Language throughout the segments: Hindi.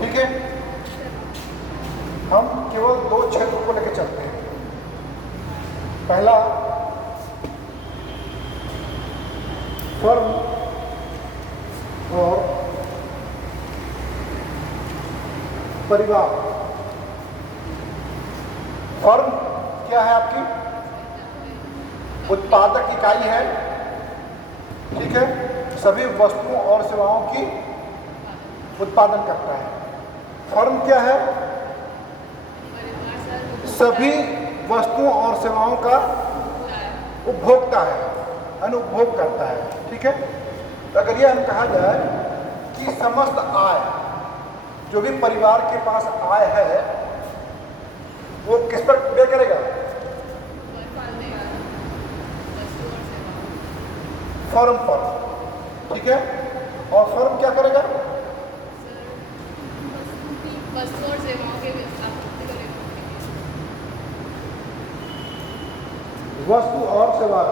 ठीक है, हम केवल दो क्षेत्रों को लेकर चलते हैं। पहला फर्म और परिवार। फर्म क्या है? आपकी उत्पादक इकाई है, ठीक है, सभी वस्तुओं और सेवाओं की उत्पादन करता है। फर्म क्या है? सभी वस्तुओं और सेवाओं का उपभोक्ता है, अनुपभोग करता है, ठीक है। तो अगर यह हम कहा जाए कि समस्त आय, जो भी परिवार के पास आय है, वो किस पर व्यय करेगा? फर्म पर, ठीक है। और फर्म क्या करेगा? वस्तु और सेवाओं के वस्तु और सेवा,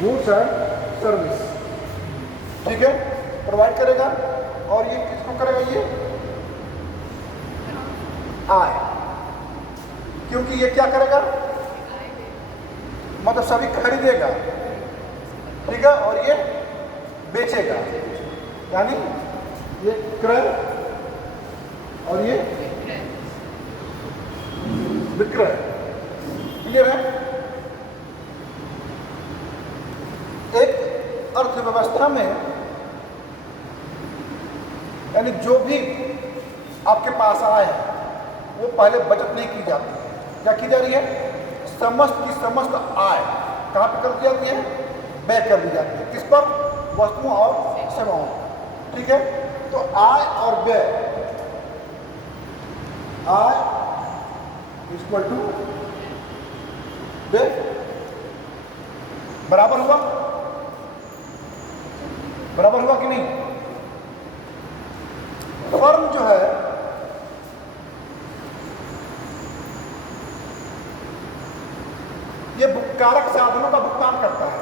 गुड्स एंड सर्विस, ठीक है, प्रोवाइड करेगा। और ये किसको करेगा? ये आय, क्योंकि ये क्या करेगा? मतलब सभी खरीदेगा, ठीक है, और ये बेचेगा, यानी ये क्रय और ये विक्रय। क्लियर है? एक अर्थव्यवस्था में यानी जो भी आपके पास आए हैं वो पहले बचत नहीं की जाती है। क्या की जा रही है? समस्त की समस्त आय कहाँ पे कर दी जाती है? व्यय कर दी जाती है। किस पर? वस्तुओं और सेवाओं, ठीक है। तो आय और व्यय, आय इक्वल टू व्यय बराबर हुआ? बराबर हुआ कि नहीं? फर्म जो है ये कारक साधनों का भुगतान करता है।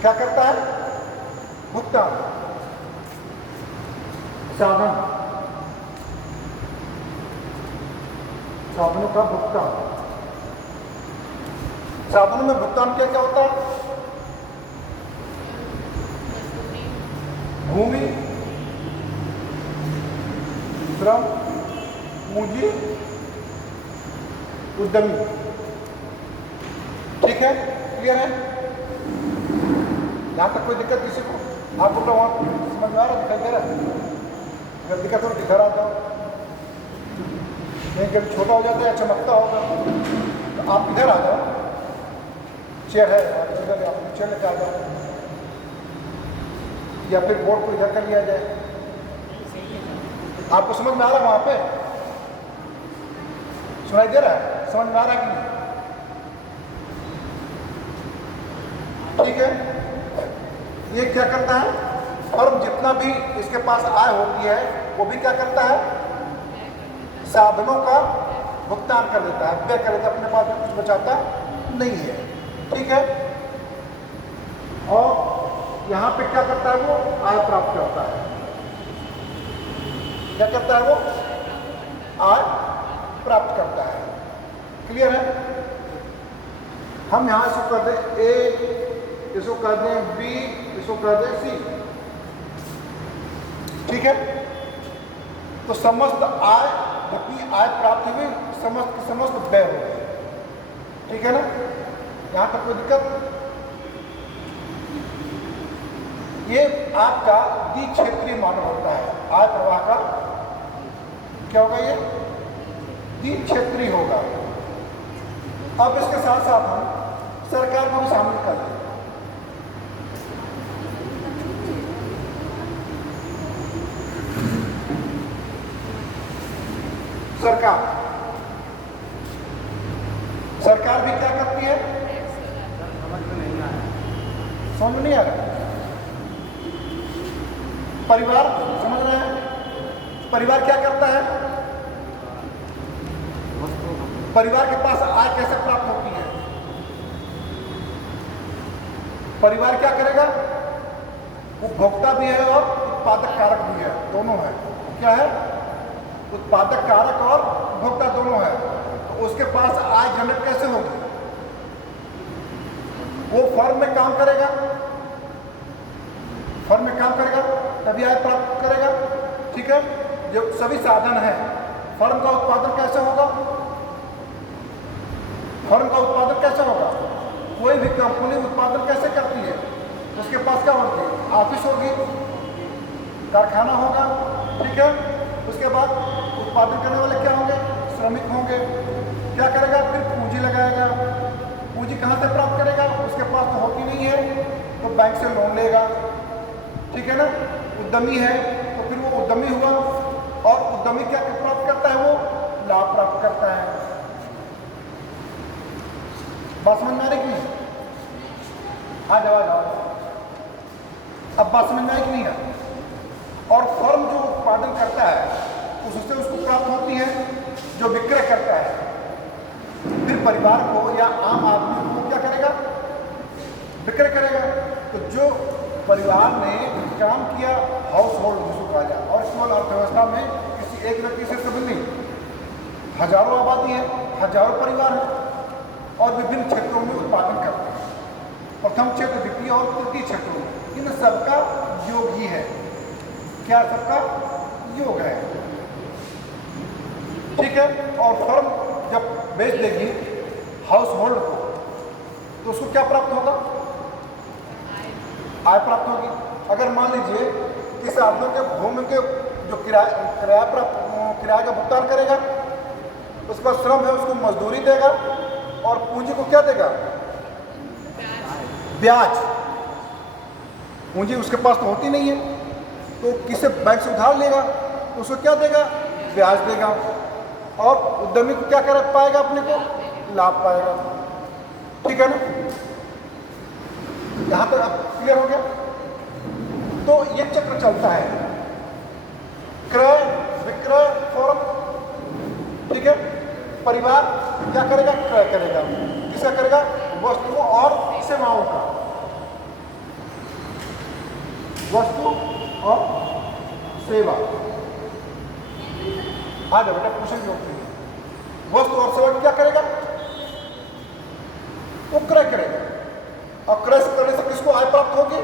क्या करता है? भुगतान। साधन, साधनों का भुगतान। साधनों में भुगतान क्या क्या होता है? भूमि, श्रम, पूंजी, उद्यमी, ठीक है। क्लियर है? यहां तक कोई दिक्कत किसी को? आप बोल रहे हो वहां समझ में आ रहा, दिखाई दे रहा है? अगर दिक्कत हो दिखा रहा जाओ, कहीं कभी छोटा हो जाता है, चमकता होगा, तो आप इधर आ जाओ, चेयर है आप चेयर लेके आ जाओ, या फिर बोर्ड को इधर कर लिया जाए। आपको समझ में आ रहा है? वहां पे सुनाई दे रहा है? समझ में आ रहा है कि नहीं? ठीक है। ये क्या करता है? फर्म जितना भी इसके पास आय होती है वो भी क्या करता है? साधनों का भुगतान कर देता है, व्यय कर देता है, अपने पास में कुछ बचाता नहीं है, ठीक है। और यहां पे क्या करता है? वो आय प्राप्त करता है। क्या करता है? वो आय प्राप्त करता है। क्लियर है? हम यहां इसको कर दें ए, इसको कर दें बी, इसको कर दें सी, ठीक है। तो समस्त आय, जितनी आय प्राप्त हुई, समस्त की समस्त व्यय हो गई, ठीक है ना? यहां तक कोई दिक्कत? ये आपका द्विक्षेत्रीय मॉडल होता है। आय प्रवाह का क्या होगा? ये द्विक्षेत्रीय होगा। अब इसके साथ साथ हम सरकार को भी शामिल कर लें। सरकार, सरकार भी क्या करती है? समझ में नहीं आ रहा? परिवार समझ रहे हैं? परिवार क्या करता है? परिवार के पास आय कैसे प्राप्त होती है? परिवार क्या करेगा? उपभोक्ता भी है और उत्पादक कारक भी है, दोनों है। क्या है? उत्पादक कारक और उपभोक्ता दोनों है। तो उसके पास आय जनरेट कैसे होगी? वो फर्म में काम करेगा, फर्म में काम करेगा तभी आय प्राप्त करेगा। ठीक है, जो सभी साधन है, फर्म का उत्पादन कैसे होगा? फर्म का उत्पादन कैसे होगा? कोई भी कंपनी उत्पादन कैसे करती है? उसके पास क्या होगी? ऑफिस होगी, कारखाना होगा। ठीक है, उसके बाद उत्पादन करने वाले क्या होंगे? श्रमिक होंगे। क्या करेगा? फिर पूंजी लगाएगा। पूंजी कहाँ से प्राप्त करेगा? उसके पास तो होती नहीं है, तो बैंक से लोन लेगा। ठीक है ना? उद्यमी है तो फिर वो उद्यमी हुआ, और उद्यमी क्या प्राप्त करता है? वो लाभ प्राप्त करता है। बात समझ में आ रही कि नहीं? आ जाओ। अब बात समझ में आई कि नहीं है? और फर्म जो उत्पादन करता है उससे उसको प्राप्त होती है, जो विक्रय करता है फिर परिवार को या आम आदमी को क्या करेगा? विक्रय करेगा। तो जो परिवार ने काम किया, हाउस होल्ड जिसको कहा जाए, और केवल अर्थव्यवस्था में किसी एक व्यक्ति से संबंध नहीं, हजारों आबादी है, हजारों परिवार है और विभिन्न क्षेत्रों में उत्पादन करते हैं। प्रथम क्षेत्र, द्वितीय और तृतीय क्षेत्रों में, इन सबका योग ही है। क्या सबका योग है? ठीक है, और फर्म जब बेच देगी हाउस होल्ड को तो उसको क्या प्राप्त होगा? आय प्राप्त होगी। अगर मान लीजिए किसी आदमी के भूमि के जो किराया का भुगतान करेगा, उसके बाद श्रम है उसको मजदूरी देगा, और पूंजी को क्या देगा? ब्याज। पूंजी उसके पास तो होती नहीं है, तो किसी बैंक से उधार लेगा तो उसको क्या देगा? ब्याज देगा। और उद्यमी को क्या कर पाएगा? अपने को लाभ पाएगा। ठीक है ना? यहां तक अब क्लियर हो गया? तो ये चक्र चलता है, क्रय विक्रय फर्म। ठीक है, परिवार क्या करेगा? क्रय करेगा। किसका करेगा? वस्तुओं और सेवाओं का। वस्तु और सेवा। आ जाओ बेटा, क्वेश्चन की होती है। वस्तु और सेवा क्या करेगा? वो क्रय करेगा, और क्रय करने से किसको आय प्राप्त होगी?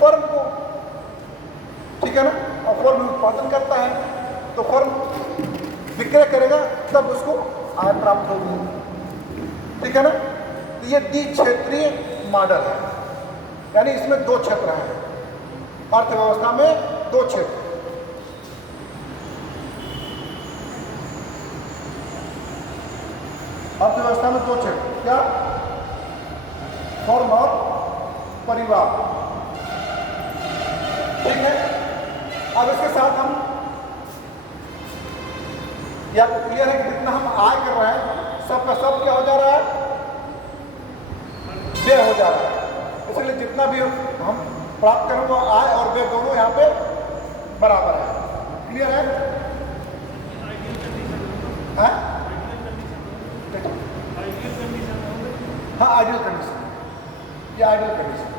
फर्म को। ठीक है ना? और फर्म उत्पादन करता है तो फर्म विक्रय करेगा, तब उसको आय प्राप्त होगी। ठीक है ना? तो ये द्विक्षेत्रीय मॉडल है, यानी इसमें दो क्षेत्र हैं। अर्थव्यवस्था में दो क्षेत्र, अर्थव्यवस्था में दो क्षेत्र। क्या? फर्म और परिवार। ठीक है, अब इसके साथ हम या तो क्लियर है कि जितना हम आय कर रहे हैं सबका सब क्या हो जा रहा है? व्यय हो जा रहा है। इसलिए जितना भी हम प्राप्त करें वो आय और व्यय दोनों यहाँ पे बराबर है। क्लियर है? हाँ, आइडियल कंडीशन, ये आइडियल कंडीशन।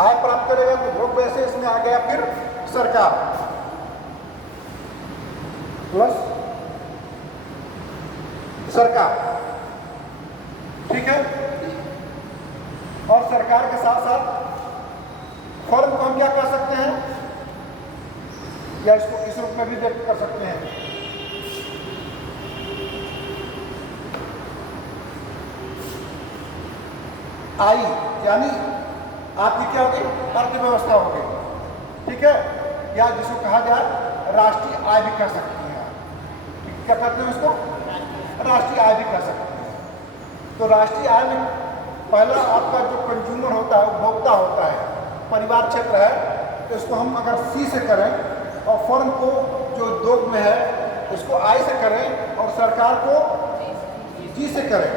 आय प्राप्त करेगा तो भोग व्यय से इसमें आ गया फिर सरकार प्लस सरकार। ठीक है, और सरकार के साथ साथ फर्म को हम क्या कर सकते हैं, या इसको इस रूप में भी व्यक्त कर सकते हैं। आई यानी आपकी क्या होगी? अर्थव्यवस्था होगी। ठीक है, या जिसको कहा जाए राष्ट्रीय आय भी कह सकते हैं। क्या कहते हैं उसको? राष्ट्रीय आय भी कह सकते हैं। तो राष्ट्रीय आय में पहला आपका जो कंज्यूमर होता है, उपभोक्ता होता है, परिवार क्षेत्र है, तो इसको हम अगर सी से करें, और फर्म को जो उद्योग में है इसको आई से करें, और सरकार को जी से करें।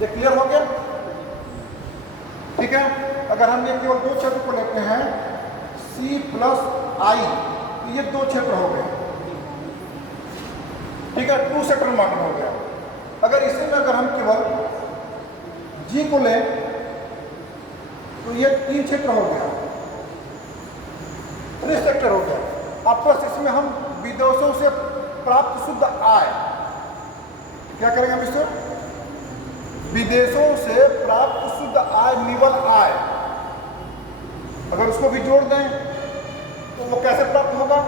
ये क्लियर हो गया? ठीक है, अगर हम ये केवल दो क्षेत्र को लेते हैं, सी प्लस आई, तो ये दो क्षेत्र हो गए। ठीक है, टू सेक्टर मॉडल हो गया। अगर इसी में अगर हम केवल जी को लें तो ये 3 क्षेत्र हो गया, 3 सेक्टर हो गया। अब बस इसमें हम विदेशों से प्राप्त शुद्ध आय क्या करेंगे हम इससे? विदेशों से प्राप्त शुद्ध आय, निवल आय, अगर उसको भी जोड़ दें तो वो कैसे प्राप्त होगा?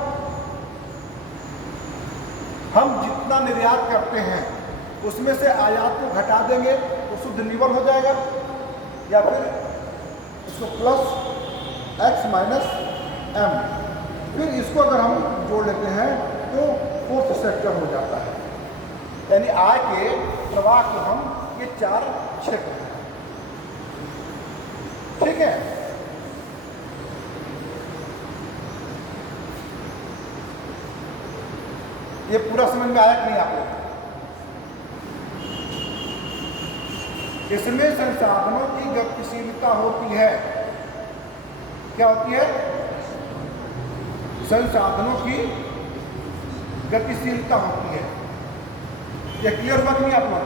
हम जितना निर्यात करते हैं उसमें से आयात को घटा देंगे तो शुद्ध निवल हो जाएगा, या फिर इसको प्लस x माइनस m, फिर इसको अगर हम जोड़ लेते हैं तो 4th सेक्टर हो जाता है। यानी आय के प्रवाह को हम ये 4 क्षेत्र हैं, ठीक है। ये पूरा समझ में आया कि नहीं आप लोग? इसमें संसाधनों की गतिशीलता होती है। क्या होती है? संसाधनों की गतिशीलता होती है। ये क्लियर हुआ कि नहीं आप लोग?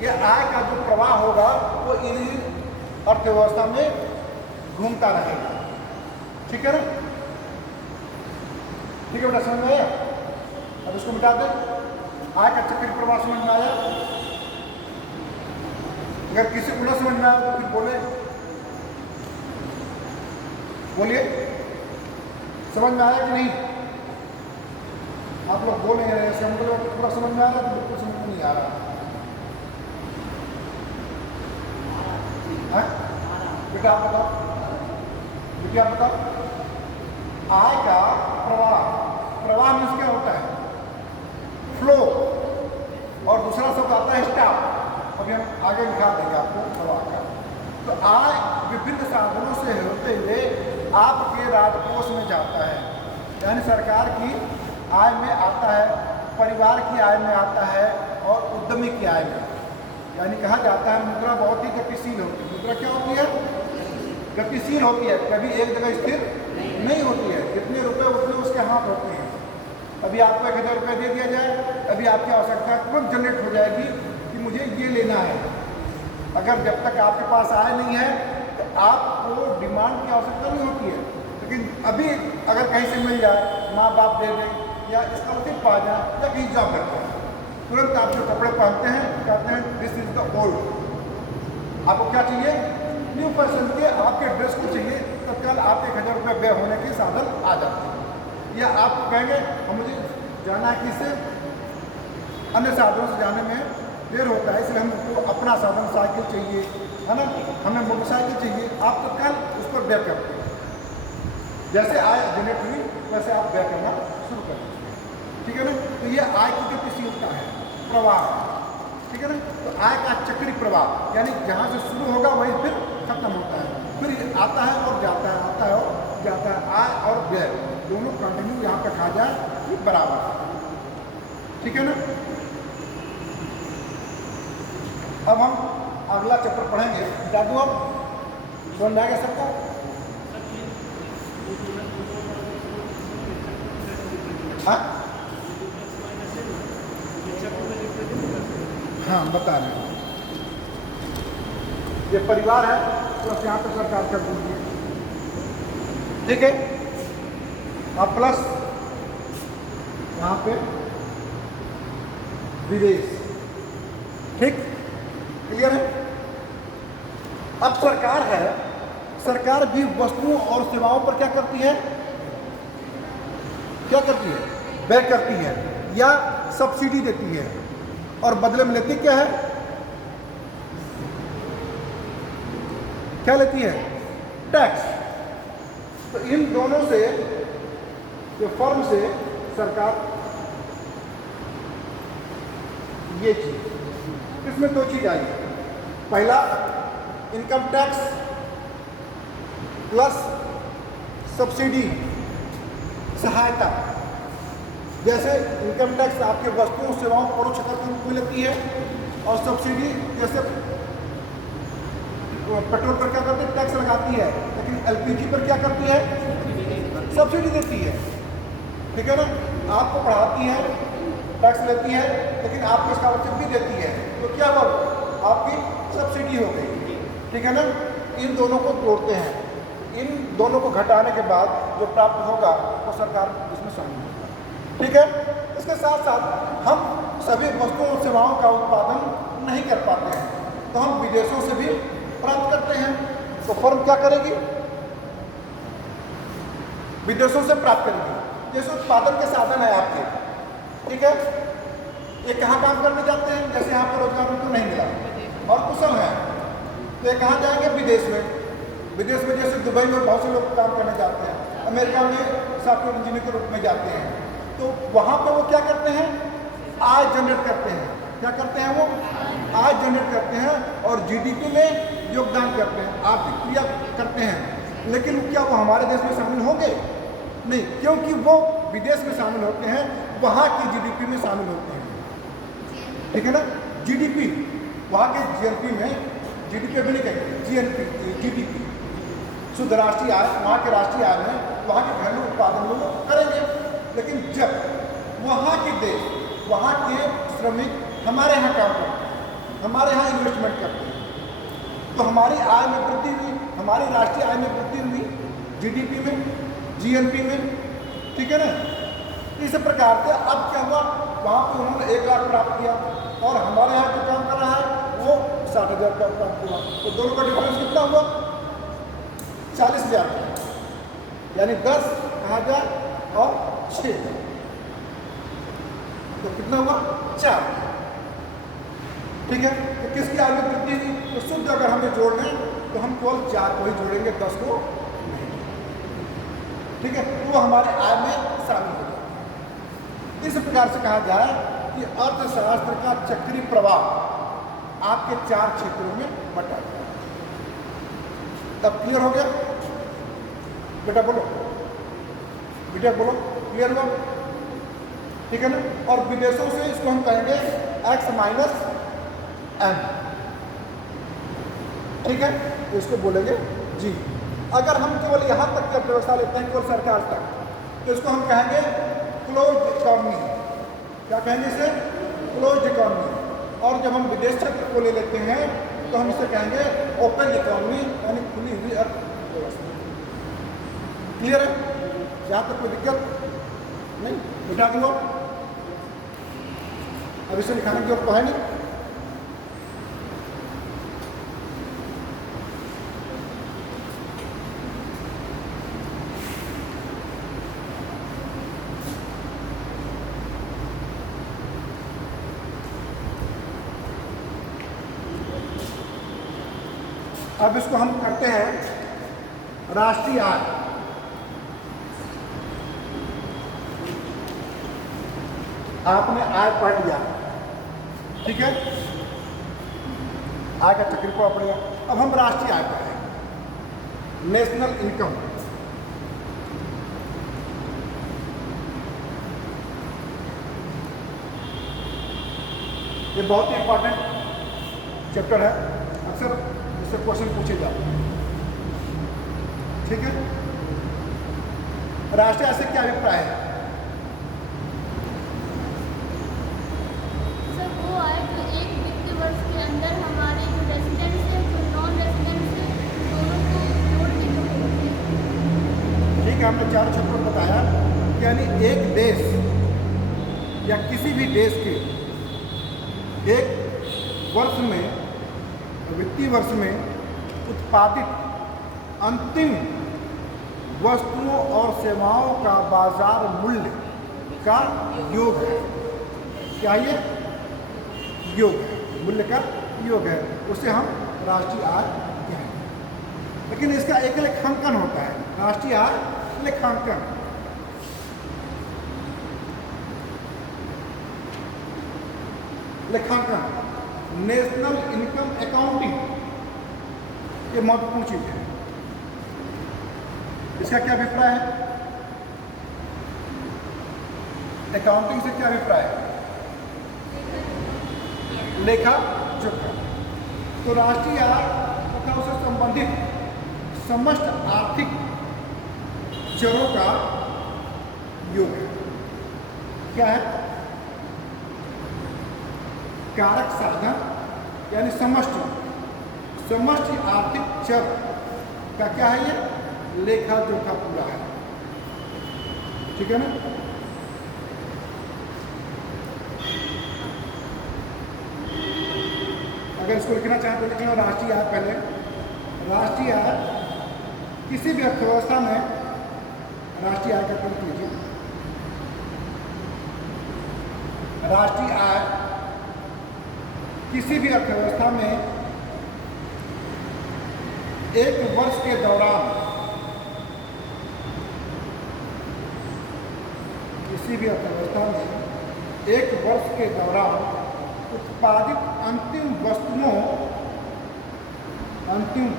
ये आय का जो प्रवाह होगा वो इन्हीं अर्थव्यवस्था में घूमता रहेगा, ठीक है ना? ठीक है बेटा, समझ में आया? अब इसको मिटा दें। आय का चक्रीय प्रवाह समझ में आया? अगर किसी को न समझ में आया तो फिर बोलिए, समझ में आया कि नहीं? आप लोग बोलेंगे ऐसे, मतलब पूरा समझ में आ रहा है तो बिल्कुल समझ में नहीं आ रहा है? बेटा आप बताओ, बेटा आप बताओ। आय का प्रवाह में क्या होता है? फ्लो, और दूसरा शब्द आता है स्टॉप। अभी हम आगे दिखा देंगे आपको प्रवाह का। तो आय विभिन्न साधनों से होते हुए आपके राजकोष में जाता है, यानी सरकार की आय में आता है, परिवार की आय में आता है, और उद्यमी की आय में। यानी कहा जाता है मुद्रा बहुत ही गतिशील होती है। मुद्रा क्या होती है? गतिशील होती है, कभी एक जगह स्थिर नहीं होती है। जितने रुपए उतने उसके हाथ होते हैं। अभी आपको 1000 रुपये दे दिया जाए, अभी आपकी आवश्यकता तुरंत जनरेट हो जाएगी कि मुझे ये लेना है। अगर जब तक आपके पास आय नहीं है तो आपको डिमांड की आवश्यकता नहीं होती है। लेकिन अभी अगर कहीं से मिल जाए, माँ बाप दे दें, या स्कॉलरशिप पा जाए, या कहीं जॉब करते हैं, तुरंत आप जो कपड़े पहनते हैं कहते हैं दिस इज द ओल्ड। आपको क्या चाहिए? न्यू फैशन के आपके ड्रेस को चाहिए, तत्काल आप 1000 रुपये व्यय होने के साधन आ जाते हैं। या आप कहेंगे हम मुझे जाना है किससे, अन्य साधनों से जाने में देर होता है, इसलिए हमको अपना साधन साइकिल चाहिए, है ना, हमें मोटरसाइकिल चाहिए। आप तत्काल उस पर व्यय करते हैं। जैसे आय जनरेट हुई वैसे आप व्यय करना शुरू कर दीजिए, ठीक है ना। तो ये आय की गतिशीलता है, प्रवाह, ठीक है ना। तो आय का चक्रीय प्रवाह, यानी जहाँ से शुरू होगा वहीं फिर खत्म होता है, फिर आता है और जाता है, आता है और जाता है। आय और व्यय दोनों कंटिन्यू यहाँ पर खा जाए कि बराबर, ठीक है ना। अब हम अगला चैप्टर पढ़ेंगे। जादू अब समझ में आएगा सबको? हाँ बता रहे हैं। ये परिवार है प्लस यहाँ पे सरकार कर दीजिए, ठीक है। अब प्लस यहाँ पे विदेश, ठीक, क्लियर है। अब सरकार है, सरकार भी वस्तुओं और सेवाओं पर क्या करती है? क्या करती है? व्यय करती है या सब्सिडी देती है, और बदले में लेती क्या है? क्या लेती है? टैक्स। तो इन दोनों से, जो फर्म से सरकार, ये चीज, इसमें 2 चीज आई। पहला इनकम टैक्स प्लस सब्सिडी, सहायता। जैसे इनकम टैक्स आपके वस्तुओं सेवाओं परोक्ष कर के रूप में लेती है, और सब्सिडी जैसे पेट्रोल पर क्या करती है? टैक्स लगाती है, लेकिन एलपीजी पर क्या करती है? सब्सिडी देती है, ठीक है ना। आपको पढ़ाती है, टैक्स लेती है, लेकिन आपको स्कॉलरशिप भी देती है। तो क्या हुआ, आपकी सब्सिडी हो गई, ठीक है ना। इन दोनों को जोड़ते हैं, इन दोनों को घटाने के बाद जो प्राप्त होगा वो सरकार इसमें शामिल होगा, ठीक है। इसके साथ साथ हम सभी वस्तुओं और सेवाओं का उत्पादन नहीं कर पाते हैं, तो हम विदेशों से भी प्राप्त करते हैं। तो फर्म क्या करेगी, विदेशों से प्राप्त करेगी। जैसे उत्पादन के साधन है आपके, ठीक है, ये कहाँ काम करने जाते हैं, जैसे यहाँ पर रोजगार उनको नहीं मिला और कुशल है, तो ये कहाँ जाएंगे, विदेश में। विदेश में जैसे दुबई में बहुत से लोग काम करने जाते हैं, अमेरिका में सॉफ्टवेयर इंजीनियर के रूप में जाते हैं, तो वहाँ पर वो क्या करते हैं, आय जनरेट करते हैं। क्या करते हैं, वो आय जनरेट करते हैं और जीडीपी में योगदान करते हैं, आर्थिक क्रिया करते हैं। लेकिन क्या वो हमारे देश में शामिल होंगे, नहीं, क्योंकि वो विदेश में शामिल होते हैं, वहाँ की जीडीपी में शामिल होते हैं, ठीक है ना। जीडीपी वहाँ के जीएनपी में, जीडीपी भी नहीं कहेंगे, जीएनपी जीडीपी शुद्ध राष्ट्रीय आय, वहाँ के राष्ट्रीय आय में वहाँ के घरेलू उत्पादन वो करेंगे। लेकिन जब वहाँ के देश, वहाँ के श्रमिक हमारे यहाँ काम करते हैं, हमारे यहाँ इन्वेस्टमेंट करते हैं, तो हमारी आय में वृद्धि हुई, हमारी राष्ट्रीय आय में वृद्धि हुई, जीडीपी में, जीएनपी में, ठीक है ना। इस प्रकार से अब क्या हुआ, वहाँ पे उन्होंने 1 लाख प्राप्त किया और हमारे यहाँ जो काम कर रहा है वो 60,000 का प्राप्त हुआ, तो दोनों का डिफरेंस कितना हुआ, 40,000, यानी 10,000 और 6,000, तो कितना हुआ, 4, ठीक है। तो किसकी आय में वृद्धि हुई, तो शुद्ध अगर हमें जोड़ लें तो हम केवल 4 को ही जोड़ेंगे, 10 को नहीं, ठीक है, तो वो हमारे आय में शामिल हो जाए। इस प्रकार से कहा जाए कि अर्थशास्त्र का चक्रीय प्रवाह आपके 4 क्षेत्रों में बटा गया। तब क्लियर हो गया, बेटा बोलो, बेटा बोलो, क्लियर हुआ, ठीक है ना। और विदेशों से इसको हम कहेंगे x माइनस m, ठीक है, तो इसको बोलेंगे जी। अगर हम केवल यहाँ तक की व्यवस्था लेते हैं, केवल सरकार तक, तो इसको हम कहेंगे क्लोज्ड इकोनॉमी। क्या कहेंगे इसे, क्लोज्ड इकोनॉमी। और जब हम विदेश क्षेत्र को ले लेते हैं तो हम इसे कहेंगे ओपन इकोनॉमी, यानी खुली हुई अर्थव्यवस्था। क्लियर है, यहाँ तक कोई दिक्कत नहीं, बिठा दूंगा, अब इसे लिखाने की जरूरत तो है नहीं। अब इसको हम करते हैं राष्ट्रीय आय। आपने आय पढ़ लिया, ठीक है, आय का चक्र को पढ़ लिया। अब हम राष्ट्रीय आय पढ़ेंगे, नेशनल इनकम। ये बहुत ही इंपॉर्टेंट चैप्टर है, अक्सर इससे क्वेश्चन पूछे जाते हैं, ठीक है। राष्ट्रीय आय से क्या अभिप्राय है, सर वो आय जो एक वित्तीय वर्ष के अंदर हमारे जो रेजिडेंट्स हैं, जो नॉन रेजिडेंट्स हैं, दोनों को जोड़ के जो होती है। ठीक है, हमने 4 क्षेत्रों में बताया, यानी एक देश या किसी भी देश के एक वर्ष में, वित्तीय वर्ष में उत्पादित अंतिम वस्तुओं और सेवाओं का बाजार मूल्य का योग है। क्या ये योग है, मूल्य का योग है, उसे हम राष्ट्रीय आय कहेंगे। लेकिन इसका एक लेखांकन होता है, राष्ट्रीय आय लेखांकन। लेखांकन, नेशनल इनकम अकाउंटिंग, ये महत्वपूर्ण चीज है। इसका क्या अभिप्राय है, अकाउंटिंग से क्या अभिप्राय है, लेखा जोखा। तो राष्ट्रीय आय तथा उससे संबंधित समस्त आर्थिक चरों का योग है। क्या है, कारक साधन यानी समष्टि आर्थिक चर का क्या है, ये लेखा जोखा पूरा है। ठीक है ना। अगर इसको लिखना चाहें तो लिख लो राष्ट्रीय आय। पहले राष्ट्रीय आय किसी भी अर्थव्यवस्था में राष्ट्रीय आय का लिख लीजिए। राष्ट्रीय आय किसी भी अर्थव्यवस्था में एक वर्ष के दौरान, किसी भी अर्थव्यवस्था में एक वर्ष के दौरान उत्पादित अंतिम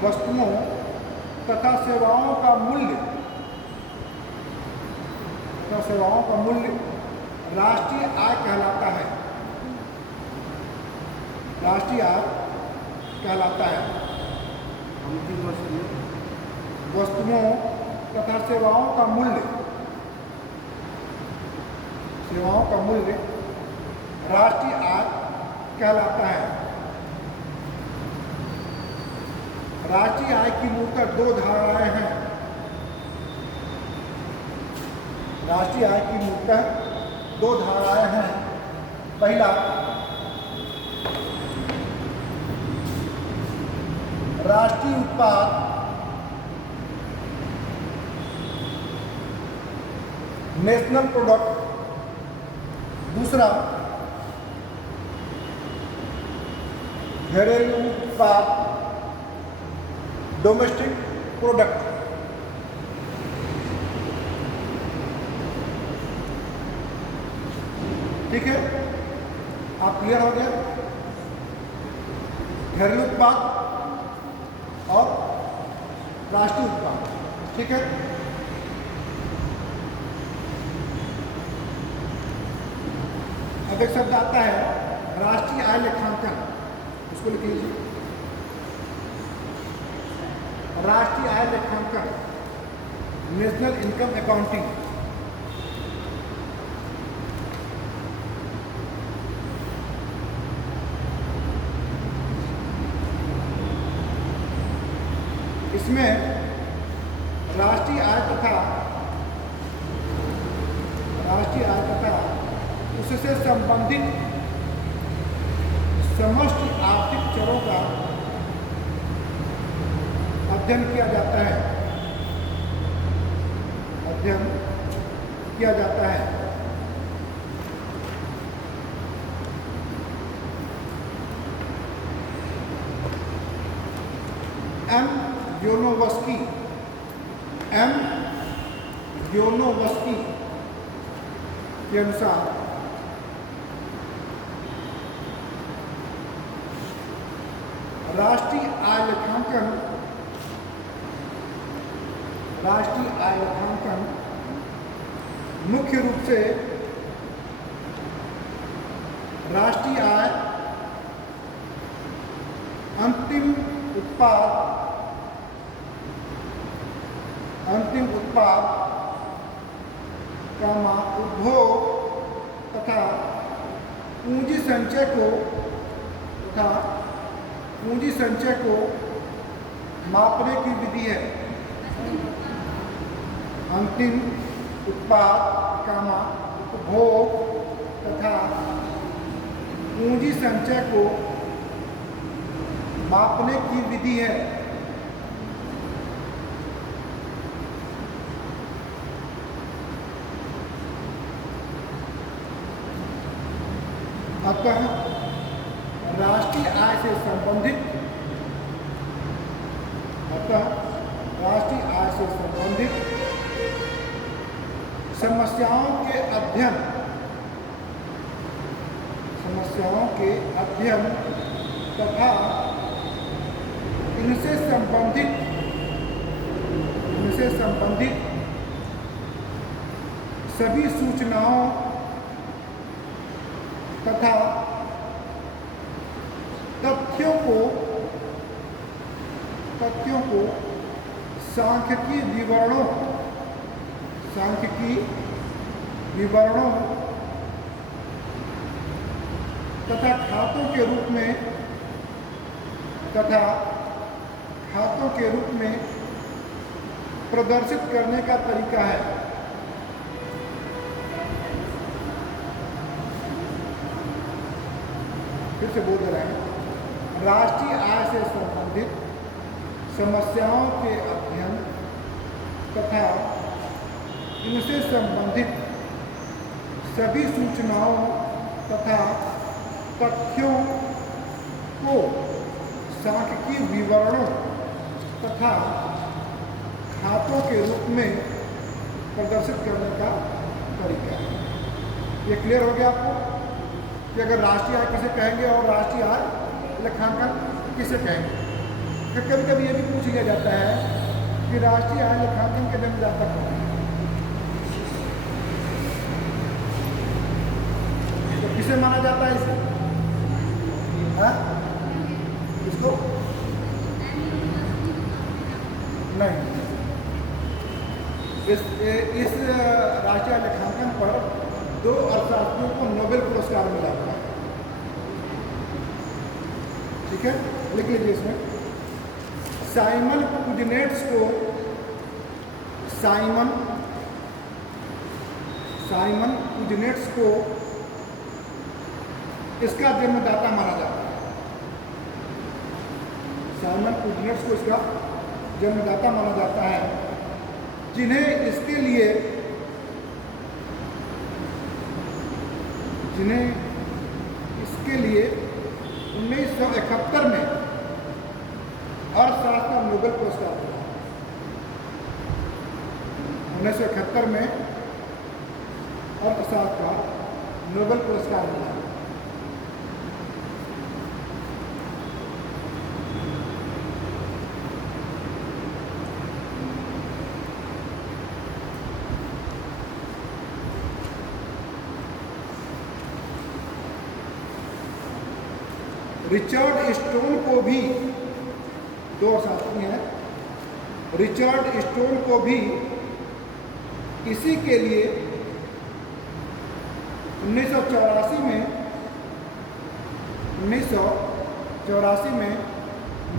वस्तुओं तथा सेवाओं का मूल्य राष्ट्रीय आय कहलाता है। राष्ट्रीय आय कहलाता है। वस्तुओं तथा सेवाओं का मूल्य राष्ट्रीय आय कहलाता है। राष्ट्रीय आय की मूलतः दो धारणाएं हैं। राष्ट्रीय आय की मूलतः दो धारणाएं हैं। पहला, राष्ट्रीय उत्पाद नेशनल प्रोडक्ट। दूसरा, घरेलू उत्पाद डोमेस्टिक प्रोडक्ट। ठीक है, आप क्लियर हो गया। घरेलू उत्पाद और राष्ट्रीय उत्पाद। ठीक है। अब एक शब्द आता है राष्ट्रीय आय लेखांकन, उसको लिख लीजिए। राष्ट्रीय आय लेखांकन, नेशनल इनकम अकाउंटिंग। इसमें राष्ट्रीय आय तथा उससे संबंधित समष्टि आर्थिक चरों का अध्ययन किया जाता है। एम योनोवस्की के अनुसार राष्ट्रीय आय लेखांकन मुख्य रूप से राष्ट्रीय आय, अंतिम उत्पाद का उपभोग तथा पूंजी संचय को मापने की विधि है। अंतिम उत्पाद का उपभोग तथा पूंजी संचय को मापने की विधि है। अतः राष्ट्रीय आय से संबंधित समस्याओं के अध्ययन तथा इनसे संबंधित सभी सूचनाओं तथा तथ्यों को सांख्यिकी विवरणों तथा खातों के रूप में प्रदर्शित करने का तरीका है। फिर से बोल रहे हैं, राष्ट्रीय आय से संबंधित समस्याओं के अध्ययन तथा इनसे संबंधित सभी सूचनाओं तथा तथ्यों को सांख्यिकीय विवरणों तथा खातों के रूप में प्रदर्शित करने का तरीका है। ये क्लियर हो गया आपको कि अगर राष्ट्रीय आय किसे कहेंगे और राष्ट्रीय आय लेखांकन किसे कहेंगे। फिर कभी कभी ये भी पूछ लिया जाता है कि राष्ट्रीय आय लेखांकन के जन्मदाता कौन है, तो किसे माना जाता है इसे? इसको नहीं, इस राष्ट्रीय लेखांकन पर 2 अर्थशास्त्रियों को नोबेल पुरस्कार मिला हुआ है। ठीक है, लिख लीजिए इसमें। साइमन कुजनेट्स को इसका जन्मदाता माना जाता है। साइमन कुजनेट्स को इसका जन्मदाता माना जाता है, जिन्हें इसके लिए 1971 में अर्थशास्त्र का नोबेल पुरस्कार मिला। 1971 में अर्थशास्त्र का नोबेल पुरस्कार मिला। रिचर्ड स्टोन को भी, 2 शास्त्री हैं, रिचर्ड स्टोन को भी इसी के लिए 1984 में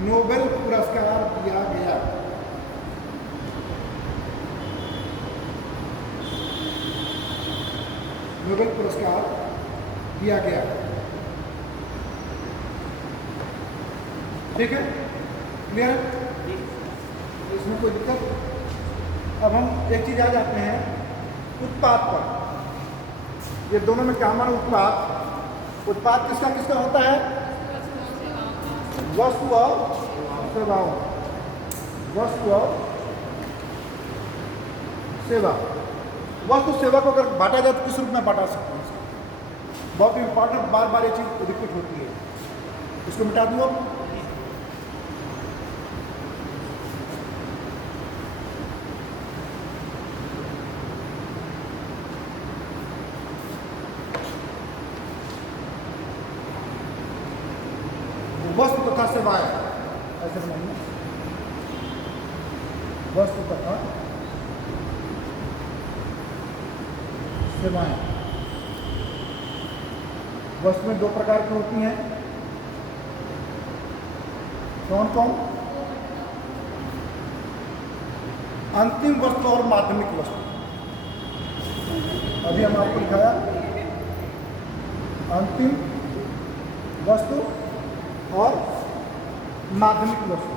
नोबेल पुरस्कार दिया गया। नोबेल पुरस्कार दिया गया। ठीक है, क्लियर है? इसमें कोई दिक्कत? अब हम एक चीज आ जाते हैं उत्पाद पर। ये दोनों में क्या माना? उत्पाद किसका किसका होता है? वस्तु और सेवाओं। वस्तु और सेवा। वस्तु सेवा को अगर बांटा जाए तो किस रूप में बांटा सकते हैं? बहुत इंपॉर्टेंट, बार बार ये चीज रिपीट होती है। इसको मिटा दूँ अब। वस्तु तथा सेवाएं, ऐसे बनाइए। वस्तु तथा सेवाएं। वस्तुएं 2 प्रकार की होती हैं। कौन कौन? अंतिम वस्तु और माध्यमिक वस्तु। अभी हम आपको दिखाया अंतिम वस्तु और माध्यमिक वस्तु।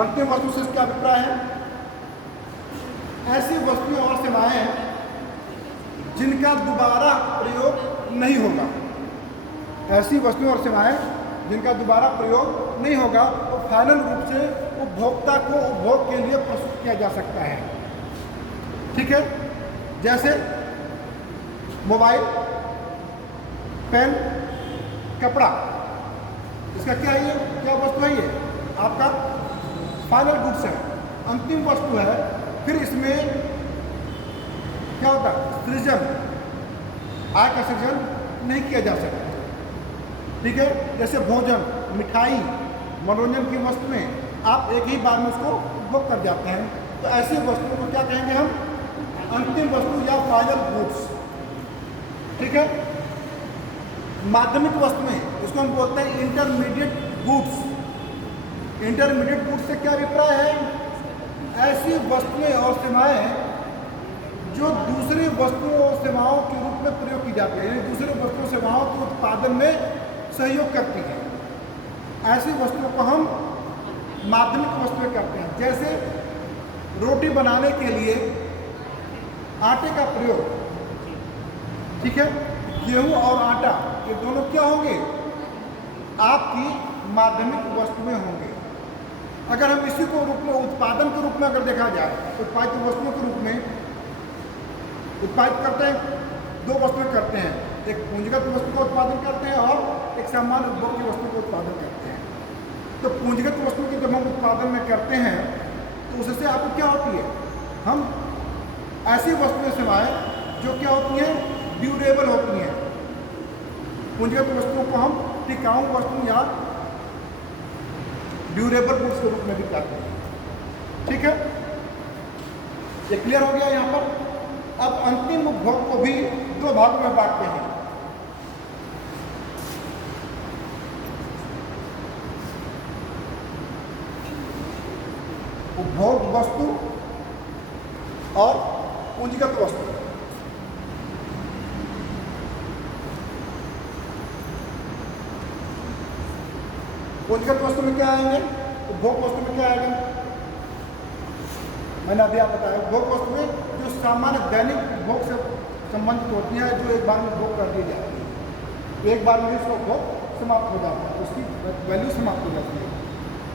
अंतिम वस्तु से इसका अभिप्राय है ऐसी वस्तुएं और सेवाएं जिनका दोबारा प्रयोग नहीं होगा। ऐसी वस्तुएं और सेवाएं जिनका दोबारा प्रयोग नहीं होगा, तो फाइनल रूप से उपभोक्ता को उपभोग के लिए प्रस्तुत किया जा सकता है। ठीक है, जैसे मोबाइल, पेन, कपड़ा। इसका क्या है? ये क्या वस्तु है? ये आपका फाइनल गुड्स है, अंतिम वस्तु है। फिर इसमें क्या होता है? सृजन, आय का सृजन नहीं किया जा सकता। ठीक है, जैसे भोजन, मिठाई, मनोरंजन की वस्तुएं आप एक ही बार में उसको उपभोग कर जाते हैं। तो ऐसी वस्तुओं को क्या कहेंगे हम? अंतिम वस्तु या फाइनल गुड्स। ठीक है। माध्यमिक वस्तुएं, इसको हम बोलते हैं इंटरमीडिएट गुड्स। इंटरमीडिएट गुड्स से क्या अभिप्राय है? ऐसी वस्तुएं और सेवाएं जो दूसरी वस्तुओं और सेवाओं के रूप में प्रयोग की जाती है, यानी दूसरी वस्तुओं सेवाओं के उत्पादन में सहयोग करती है। ऐसी वस्तुओं को हम माध्यमिक वस्तुएं कहते हैं। जैसे रोटी बनाने के लिए आटे का प्रयोग, ठीक है, गेहूं और आटा, ये दोनों क्या होंगे? आपकी माध्यमिक वस्तुएं होंगे। अगर हम इसी को रूप में उत्पादन के रूप में अगर देखा जाए, उत्पादित वस्तुओं के रूप में उत्पादित करते हैं, दो वस्तुएं करते हैं, एक पूंजीगत वस्तु का उत्पादन करते हैं और एक सामान्य उपभोग की वस्तु का उत्पादन करते हैं। तो पूंजीगत वस्तु की जब हम उत्पादन में करते हैं तो उससे आपको क्या होती है? हम ऐसी वस्तुएं सेवाएं जो क्या होती हैं? ड्यूरेबल होती हैं। पूंजीगत वस्तुओं को हम टिकाऊ वस्तु या ड्यूरेबल गुड्स के रूप में भी कहते हैं। ठीक है, ये क्लियर हो गया यहाँ पर। अब अंतिम उपभोग को भी दो भागों में बांटते हैं। उपभोग वस्तु और पूंजीगत वस्तु। पूंजीगत वस्तु में क्या आएंगे? उपभोग वस्तु में क्या आएंगे? मैंने अभी आप बताया, उपभोग वस्तु में जो सामान्य दैनिक उपभोग से संबंधित होती है, जो एक बार में उपभोग कर दी जाती है, एक बार में इसका उपभोग समाप्त हो जाता है, उसकी वैल्यू समाप्त हो जाती है।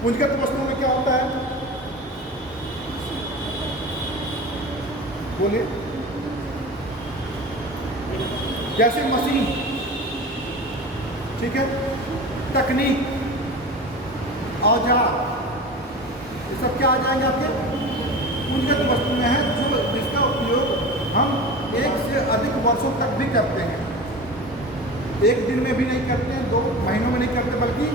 पूंजीगत वस्तुओं में क्या होता है? बोलिए। जैसे मशीन, ठीक है, तकनीक, औजार, ये सब क्या आ जाएंगे आपके? पूंजीगत वस्तु में है, जो जिसका उपयोग हम एक से अधिक वर्षों तक भी करते हैं। एक दिन में भी नहीं करते हैं, 2 महीनों में नहीं करते, बल्कि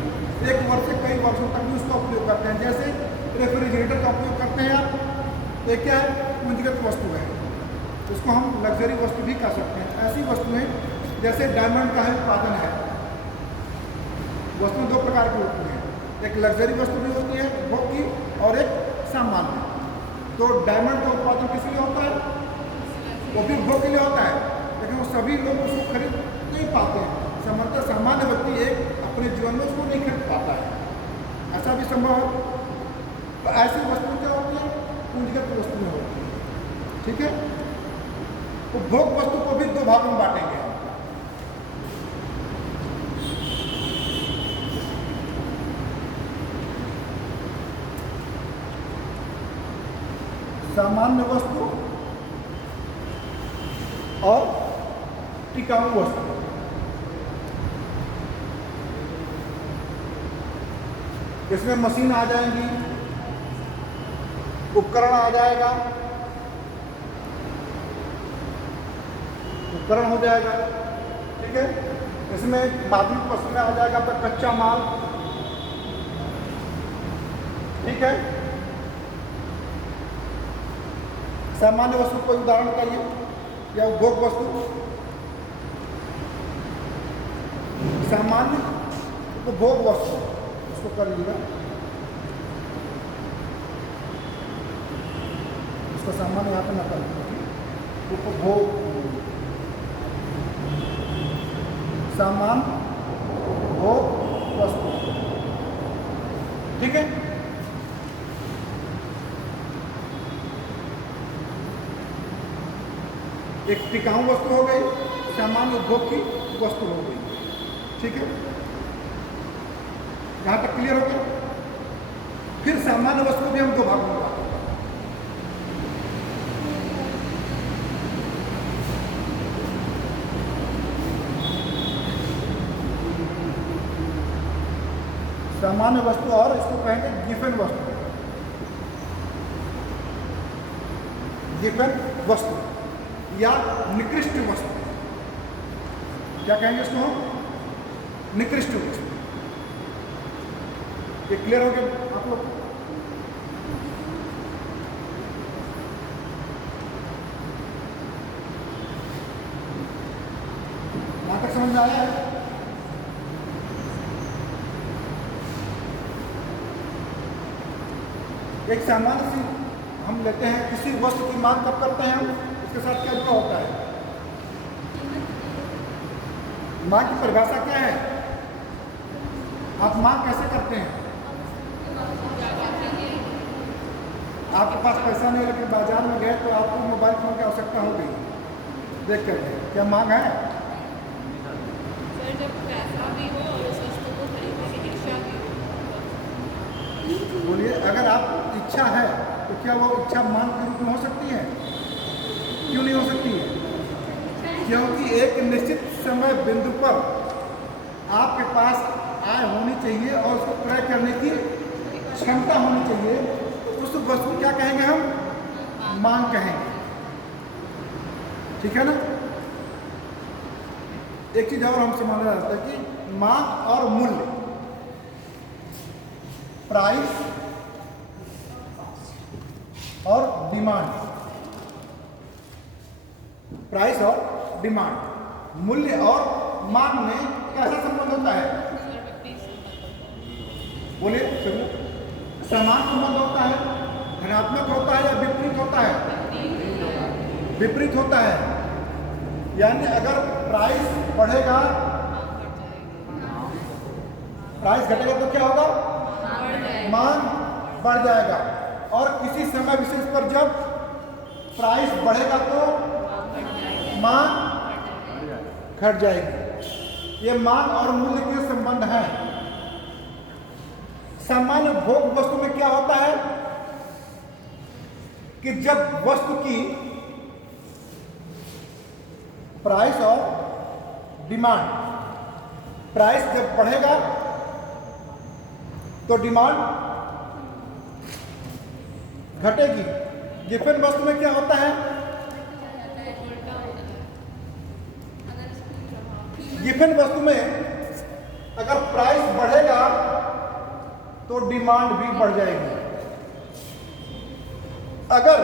1 वर्ष से कई वर्षों तक भी उसका उपयोग करते हैं। जैसे रेफ्रिजरेटर का उपयोग करते हैं आप, ये क्या है? पूंजीगत वस्तु है, उसको हम लग्जरी वस्तु भी कह सकते हैं। ऐसी वस्तुएं जैसे डायमंड का है उत्पादन है। वस्तु 2 प्रकार की होती हैं, एक लग्जरी वस्तु भी होती है उपभोग की और एक सामान्य। तो डायमंड का उत्पादन किस लिए होता है? वो भी उपभोग के लिए होता है, लेकिन वो सभी लोग उसको खरीद नहीं पाते हैं। सामान्य व्यक्ति एक अपने जीवन में उसको नहीं खरीद पाता है, ऐसा भी संभव है। तो ऐसी वस्तु क्या होती है? पूंजीगत वस्तुएं होती है। ठीक है, उपभोग वस्तु को भी 2 भागों में बांटेंगे। सामान्य वस्तु और टिकाऊ वस्तु। इसमें मशीन आ जाएंगी, उपकरण आ जाएगा, उपकरण हो जाएगा। ठीक है, इसमें माध्यमिक वस्तु में आ जाएगा आपका कच्चा माल। ठीक है, सामान्य वस्तु कोई उदाहरण बताइए, या उपभोग वस्तु? सामान्य उपभोग वस्तु, उसको कर लीजिएगा, उसका सामान्य यहाँ पर नकल उपभोग, सामान्य उपभोग वस्तु। ठीक है, एक टिकाऊ वस्तु हो गई, सामान्य उपभोग की वस्तु हो गई। ठीक है, यहाँ तक क्लियर हो गया। फिर सामान्य वस्तु भी हम 2 भागों में बांटते हैं। सामान्य वस्तु और इसको कहेंगे गिवन वस्तु। गिवन वस्तु या निकृष्ट वस्तु, क्या कहेंगे इसको हम? निकृष्ट वस्तु। ये क्लियर हो गया आप लोग? समझ में आया है? एक सामान्य सी हम लेते हैं, किसी वस्तु की मांग कब करते हैं हम, इसके साथ क्या जुड़ा होता है? मांग की परिभाषा क्या है? आप मांग कैसे करते हैं? आपके पास पैसा नहीं है लेकिन बाजार में गए तो आपको मोबाइल फोन की आवश्यकता हो गई, देख कर क्या मांग है? सर जब पैसा भी हो और उस वस्तु को खरीदने की इच्छा भी हो। बोलिए, अगर आप इच्छा है तो क्या वो इच्छा मांग के रूप में हो सकती है? क्यों नहीं हो सकती है? क्योंकि एक निश्चित समय बिंदु पर आपके पास आय होनी चाहिए और उसको क्रय करने की क्षमता होनी चाहिए, तो उस वस्तु को क्या कहेंगे हम? मांग कहेंगे। ठीक है ना? एक चीज और हमसे माना जाता है कि मांग और मूल्य, प्राइस और डिमांड, प्राइस और डिमांड, मूल्य और मांग में कैसा संबंध होता है? बोलिए, समान संबंध होता है, धनात्मक होता है या विपरीत होता है? विपरीत होता है। यानी अगर प्राइस बढ़ेगा, प्राइस घटेगा तो क्या होगा? मांग बढ़ जाएगा। और किसी समय विशेष पर जब प्राइस बढ़ेगा तो मांग घट जाएगी। ये मांग और मूल्य के संबंध है। सामान्य भोग वस्तु में क्या होता है कि जब वस्तु की प्राइस और डिमांड, प्राइस जब बढ़ेगा तो डिमांड घटेगी। गिवन वस्तु में क्या होता है? गिवन वस्तु में अगर प्राइस बढ़ेगा तो डिमांड भी बढ़ जाएगी, अगर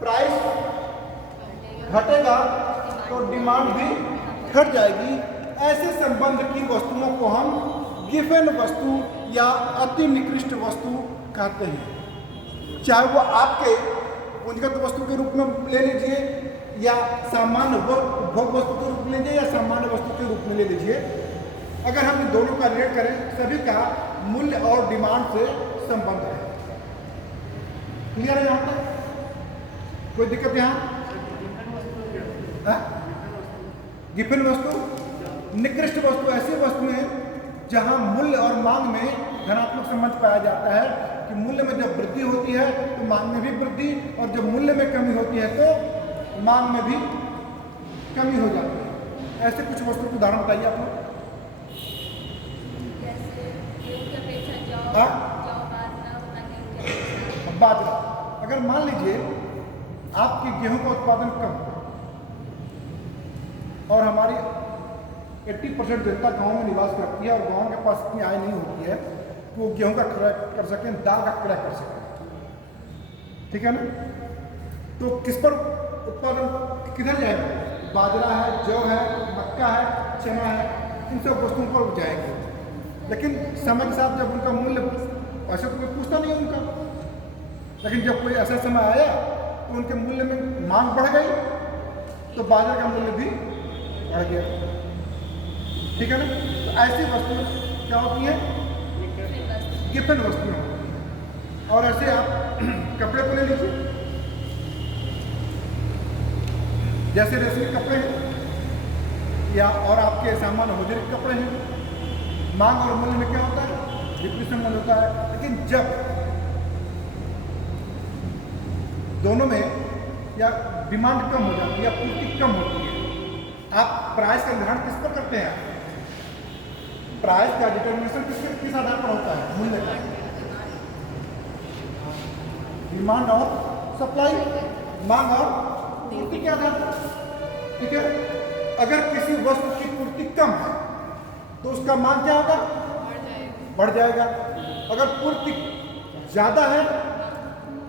प्राइस घटेगा तो डिमांड भी घट जाएगी। ऐसे संबंध की वस्तुओं को हम गिवन वस्तु या अति निकृष्ट वस्तु कहते हैं। चाहे वो आपके पूंजीगत वस्तु के रूप में ले लीजिए या सामान्य भोग वस्तु के रूप में लीजिए या सामान्य वस्तु के रूप में ले लीजिए, अगर हम इन दोनों का रिलेट करें, सभी का मूल्य और डिमांड से संबंध है। क्लियर है यहाँ तक? कोई दिक्कत यहाँ? गिवन वस्तु, निकृष्ट वस्तु ऐसी वस्तु है जहाँ मूल्य और मांग में धनात्मक संबंध पाया जाता है कि मूल्य में जब वृद्धि होती है तो मांग में भी वृद्धि, और जब मूल्य में कमी होती है तो मांग में भी कमी हो जाती है। ऐसे कुछ वस्तु के उदाहरण बताइए आप लोग। बाजरा, अगर मान लीजिए आपके गेहूं का उत्पादन कम और हमारी 80% जनता गांव में निवास करती है और गांव के पास इतनी आय नहीं होती है कि वो गेहूं का क्रय कर सकें, दाल का क्रय कर सकें। ठीक है ना? तो किस पर उत्पादन किधर जाएगा? बाजरा है, जौ है, मक्का है, चना है, इन सब वस्तुओं पर जाएंगे। लेकिन समय के साथ जब उनका मूल्य, ऐसा तो कोई पूछता नहीं है उनका, लेकिन जब कोई ऐसा समय आया तो उनके मूल्य में मांग बढ़ गई तो बाजार का मूल्य भी बढ़ गया। ठीक है ना? तो ऐसी वस्तुएं क्या होती हैं? गिवन वस्तुएं होती हैं। और ऐसे आप कपड़े को ले लीजिए, जैसे रेशमी कपड़े हैं या और आपके सामान्य होजरी के कपड़े हैं, मांग और मूल्य में क्या होता है? विपरीत संबंध होता है। लेकिन जब दोनों में या डिमांड कम हो जाती है या पूर्ति कम होती है, आप प्राइस का निर्धारण किस पर करते हैं? प्राइस का डिटर्मिनेशन किस आधार पर होता है? मूल्य का। डिमांड और सप्लाई, मांग और पूर्ति के आधार पर। ठीक है? अगर किसी वस्तु की पूर्ति कम है तो उसका मांग क्या होगा? बढ़ जाएगा। अगर पूर्ति ज्यादा है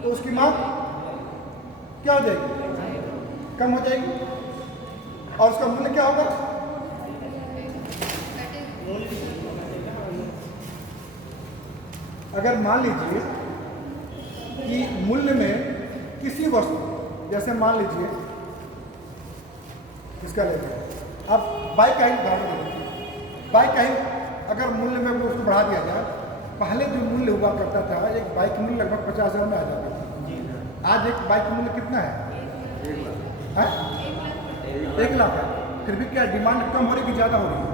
तो उसकी मांग क्या हो जाएगी? कम हो जाएगी। और उसका मूल्य क्या होगा? अगर मान लीजिए कि मूल्य में किसी वस्तु, जैसे मान लीजिए इसका लेते हैं, अब बाइक का ही उदाहरण देते हैं। बाइक का ही अगर मूल्य में उसको बढ़ा दिया जाए, पहले जो मूल्य हुआ करता था, एक बाइक का मूल्य लगभग 50,000 में आ जाता था। आज एक बाइक का मूल्य कितना है? 1 लाख है। फिर भी क्या डिमांड कम हो रही कि ज़्यादा हो रही है?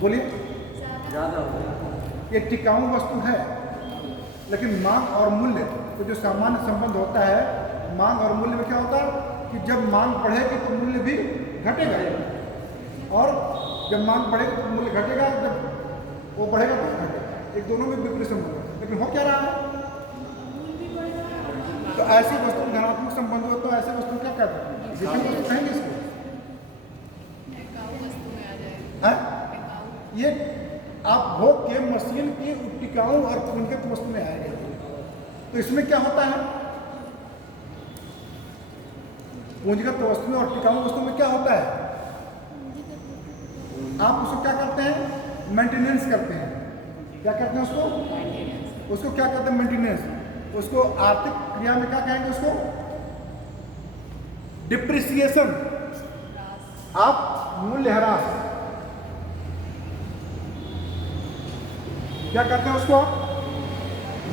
बोलिए। ज़्यादा हो रही ये टिकाऊ वस्तु है, लेकिन मांग और मूल्य तो जो सामान्य संबंध होता है, मांग और मूल्य में क्या होता है कि जब मांग बढ़ेगी तो मूल्य भी घटेगा, और जब मांग बढ़ेगी तो मूल्य घटेगा, जब वो बढ़ेगा तो घटेगा। एक दोनों में विपरीत संबंध है। लेकिन हो क्या रहा है? तो ऐसी वस्तु धनात्मक संबंध हो तो ऐसे वस्तु क्या कहते हैं? कहेंगे इसको ये आप भोग के मशीन की टिकाऊ और पूंजीगत वस्तु में आएंगे। तो इसमें क्या होता है? पूंजीगत वस्तु में और टिकाऊ वस्तु में क्या होता है? आप उसको क्या करते हैं? मेंटेनेंस करते हैं। क्या करते हैं उसको? उसको क्या कहते हैं? मेंटेनेंस। उसको आर्थिक क्रिया में क्या कहेंगे? उसको डिप्रिसिएशन। आप मूल्यह्रास क्या करते हैं? उसको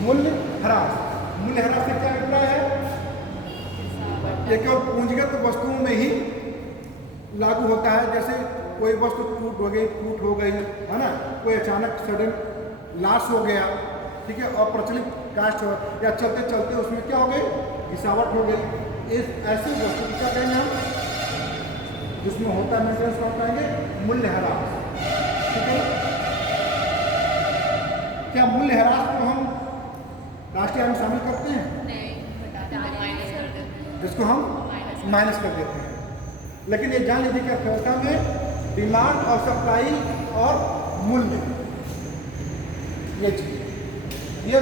मूल्यह्रास। मूल्यह्रास से क्या अभिप्राय है? ये केवल पूंजीगत वस्तुओं में ही लागू होता है। जैसे कोई वस्तु टूट हो गई है ना, कोई अचानक सडन लॉस हो गया, ठीक है, और प्रचलित कास्ट हो, या चलते चलते उसमें क्या हो गई? गिरावट हो गई। इस ऐसी वस्तु क्या कहेंगे हम? जिसमें होता है मेंटेनेंस, क्या कहेंगे? मूल्यह्रास। ठीक है। क्या मूल्यह्रास को हम राष्ट्रीय आय में शामिल करते हैं? जिसको हम माइनस कर देते हैं। लेकिन ये जान लीजिए कि अर्थव्यवस्था में डिमांड और सप्लाई और मूल्य, ये चीज, ये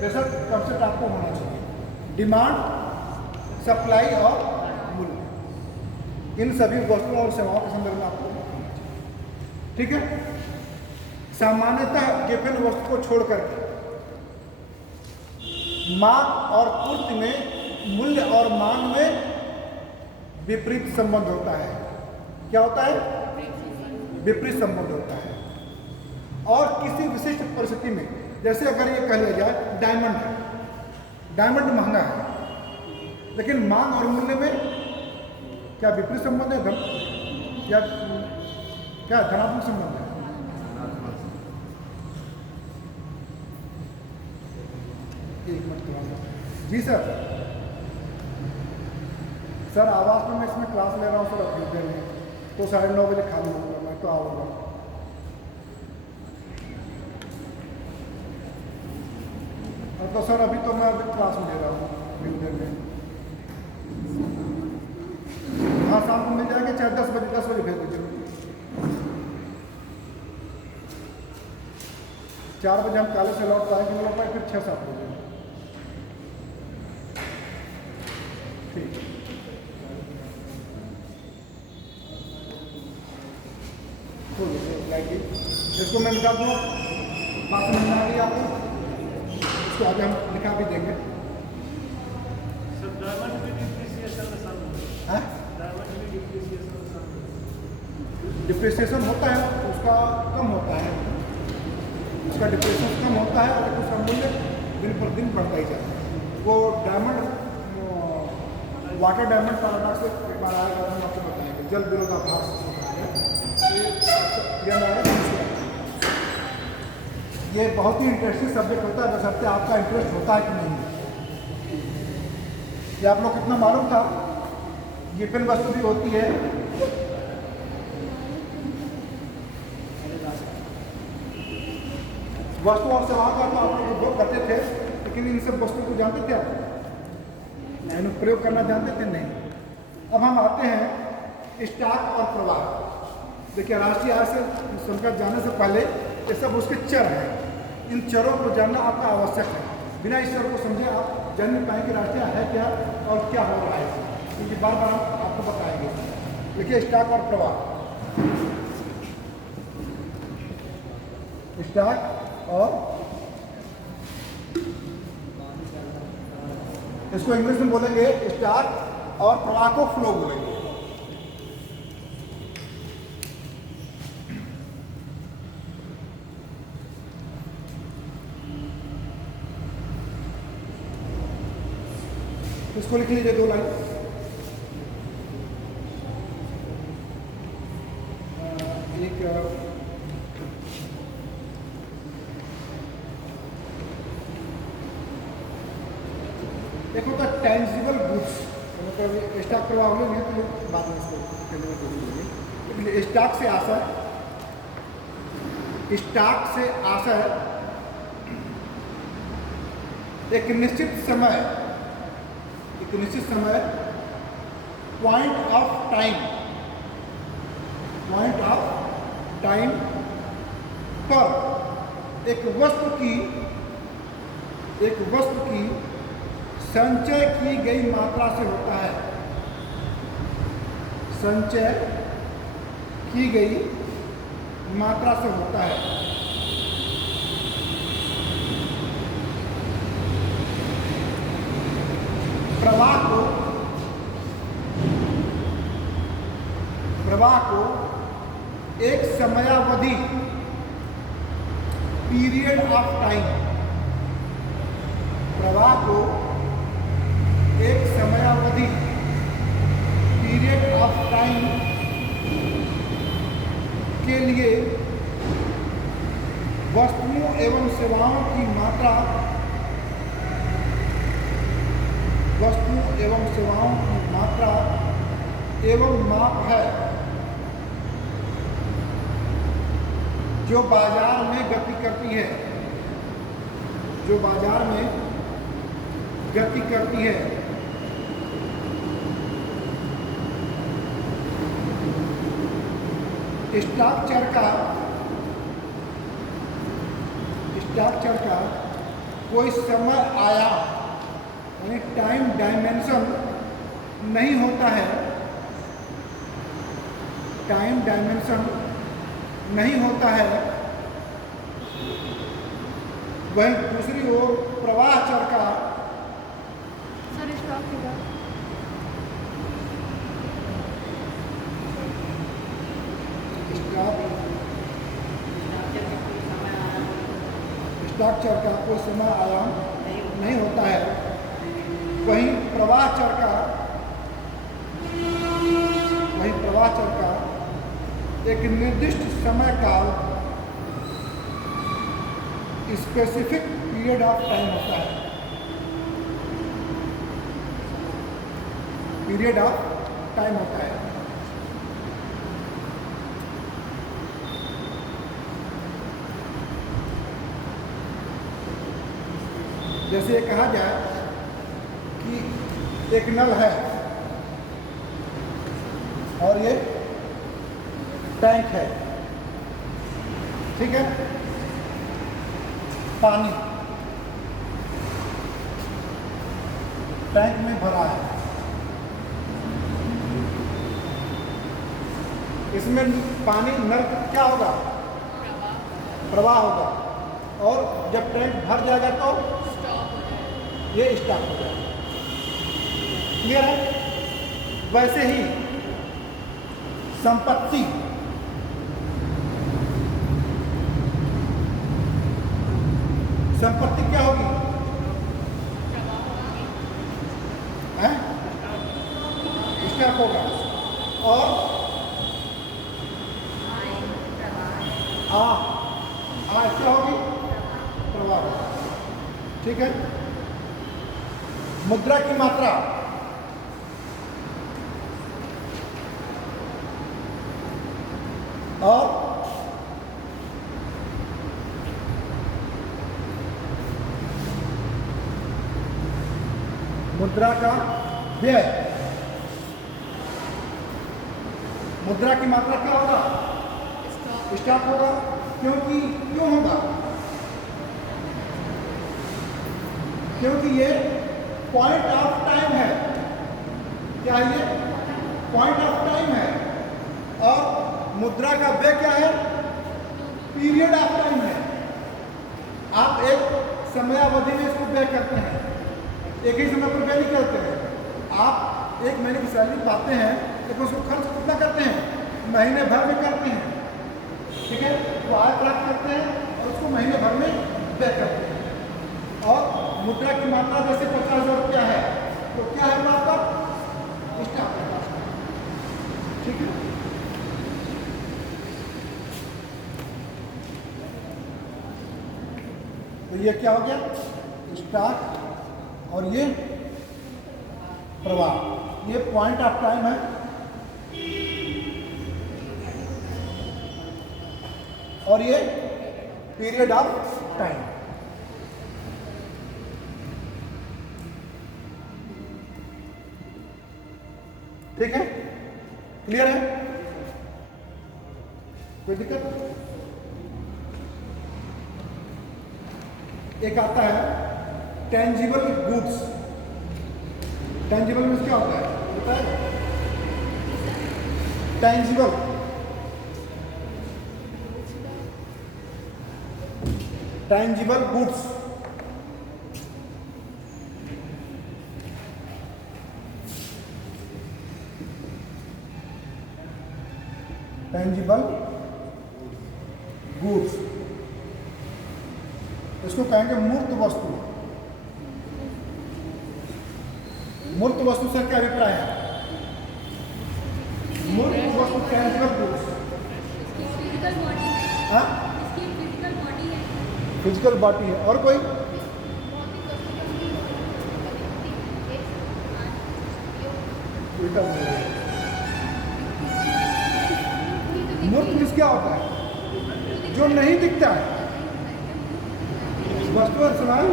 बेशक कंसेप्ट आपको होना चाहिए। डिमांड, सप्लाई और मूल्य, इन सभी वस्तुओं और सेवाओं के संदर्भ में आपको होना चाहिए। ठीक है। सामान्यतः गिवन वस्तु को छोड़कर मांग और पूर्ति में मूल्य और मांग में विपरीत संबंध होता है। क्या होता है? विपरीत संबंध होता है। और किसी विशिष्ट परिस्थिति में, जैसे अगर ये कह लिया जाए डायमंड है, डायमंड महंगा है, लेकिन मांग और मूल्य में क्या विपरीत संबंध है? क्या धनात्मक संबंध है? एक मिनट जी सर। सर आवाज़ में मैं इसमें क्लास ले रहा हूँ सर, अभी देर में तो 9:30 बजे खाली होगा, मैं तो आऊँगा। तो सर अभी तो मैं क्लास में ले रहा हूँ, अभी देर में। हाँ शाम को मिल जाएंगे, चाहे 10 बजे भेज दीजिए। 4 बजे हम कॉलेज से लौट पाएंगे, फिर 6-7 बजे। ठीक। इसको मैं मिटा दूँ, बात समझ में आ गई आपको? इसको आगे हम लिखा भी देंगे। डिप्रिसिएशन होता है, उसका कम होता है, उसका डिप्रिसिएशन कम होता है, और उसका मूल्य दिन पर दिन बढ़ता ही जाता है। वो डायमंड, वाटर डायमंड पैराडॉक्स एक बार आएगा, हम आपको बताएंगे। जल विरोधाभास ये बहुत ही इंटरेस्टिंग सब्जेक्ट होता है, बशर्ते आपका इंटरेस्ट होता है कि नहीं। ये आप लोग कितना मालूम था? गिवन वस्तु भी होती है, वस्तु और सेवाओं का तो आप लोग उपयोग करते थे, लेकिन इन सब वस्तुओं को जानते थे आप? नहीं, प्रयोग करना जानते थे? नहीं। अब हम आते हैं स्टॉक और प्रवाह। देखिए, राष्ट्रीय आय से संकट जाने से पहले ये सब उसके चर हैं। इन चरों को जानना आपका आवश्यक है। बिना इस चर को समझे आप जान नहीं पाएंगे राष्ट्रीय आय है क्या और क्या हो रहा है, क्योंकि बार बार हम आपको बताएंगे। देखिए, स्टॉक और प्रवाह, स्टॉक और इसको इंग्लिश में बोलेंगे स्टॉक और प्रवाह को फ्लो बोलेंगे। इसको लिख लीजिए 2 लाइन। एक होता है टेंजिबल गुड्स, मतलब स्टॉक प्रवाह होंगे तो बाद में इसको देंगे। स्टॉक से आशय, स्टॉक से आशय एक निश्चित समय, पॉइंट ऑफ टाइम पर एक वस्तु की संचय की गई मात्रा से होता है। संचय की गई मात्रा से होता है। प्रवाह को एक समयावधि, पीरियड ऑफ टाइम, प्रवाह को एक समयावधि, पीरियड ऑफ टाइम के लिए वस्तुओं एवं सेवाओं की मात्रा, एवं माप है जो बाजार में गति करती है, स्ट्रक्चर का कोई समय आयाम यानी टाइम डायमेंशन नहीं होता है, वहीं दूसरी ओर प्रवाह चर का सर स्टॉक के बाद स्ट्रक्चर का कोई समय आयाम नहीं होता है, वहीं प्रवाह चर का एक निर्दिष्ट समय काल, स्पेसिफिक पीरियड ऑफ टाइम होता है। जैसे ये कहा जाए कि एक नल है और ये टैंक है, ठीक है, पानी टैंक में भरा है, इसमें पानी नल क्या होगा, प्रवाह होगा, और जब टैंक भर जाएगा तो ये स्टॉप हो जाएगा। क्लियर है? वैसे ही संपत्ति क्या होगी, हैं? स्टॉप होगा, और क्या होगी, प्रवाह होगा। ठीक है। मुद्रा की मात्रा और मुद्रा का व्यय, मुद्रा की मात्रा क्या होगा, स्टॉक होगा। क्यों होगा, क्योंकि ये पॉइंट ऑफ टाइम है। क्या ये पॉइंट ऑफ टाइम है, और मुद्रा का व्यय क्या है, पीरियड ऑफ टाइम है। आप एक समयावधि में इसको व्यय करते हैं, एक ही समय पर व्यय नहीं करते हैं। आप 1 महीने की सैलरी पाते हैं लेकिन उसको खर्च कितना करते हैं, महीने भर में करते हैं। ठीक है, तो आय प्राप्त करते हैं और उसको महीने भर में व्यय करते हैं। और मुद्रा की मात्रा जैसे 50,000 रुपया है तो क्या है आपका स्टॉक है। ठीक है, तो ये क्या हो गया, स्टॉक और ये प्रवाह, ये पॉइंट ऑफ टाइम है। और ये पीरियड ऑफ टाइम। ठीक है, क्लियर है, कोई दिक्कत? एक आता है टेंजिबल गुड्स। टेंजिबल मीन्स क्या होता है पता है? Tangible tangible goods, tangible goods, इसको कहेंगे मूर्त वस्तु। मूर्त वस्तु से क्या अभिप्राय है? मूर्त वस्तु टेंजिबल गुड्स, फिजिकल बॉडी है, हाँ इसकी फिजिकल बॉडी है, फिजिकल बॉडी है। और कोई उल्टा बोल रहे हैं। मूर्त मीन्स क्या होता है? जो नहीं दिखता है, वस्तु और समान।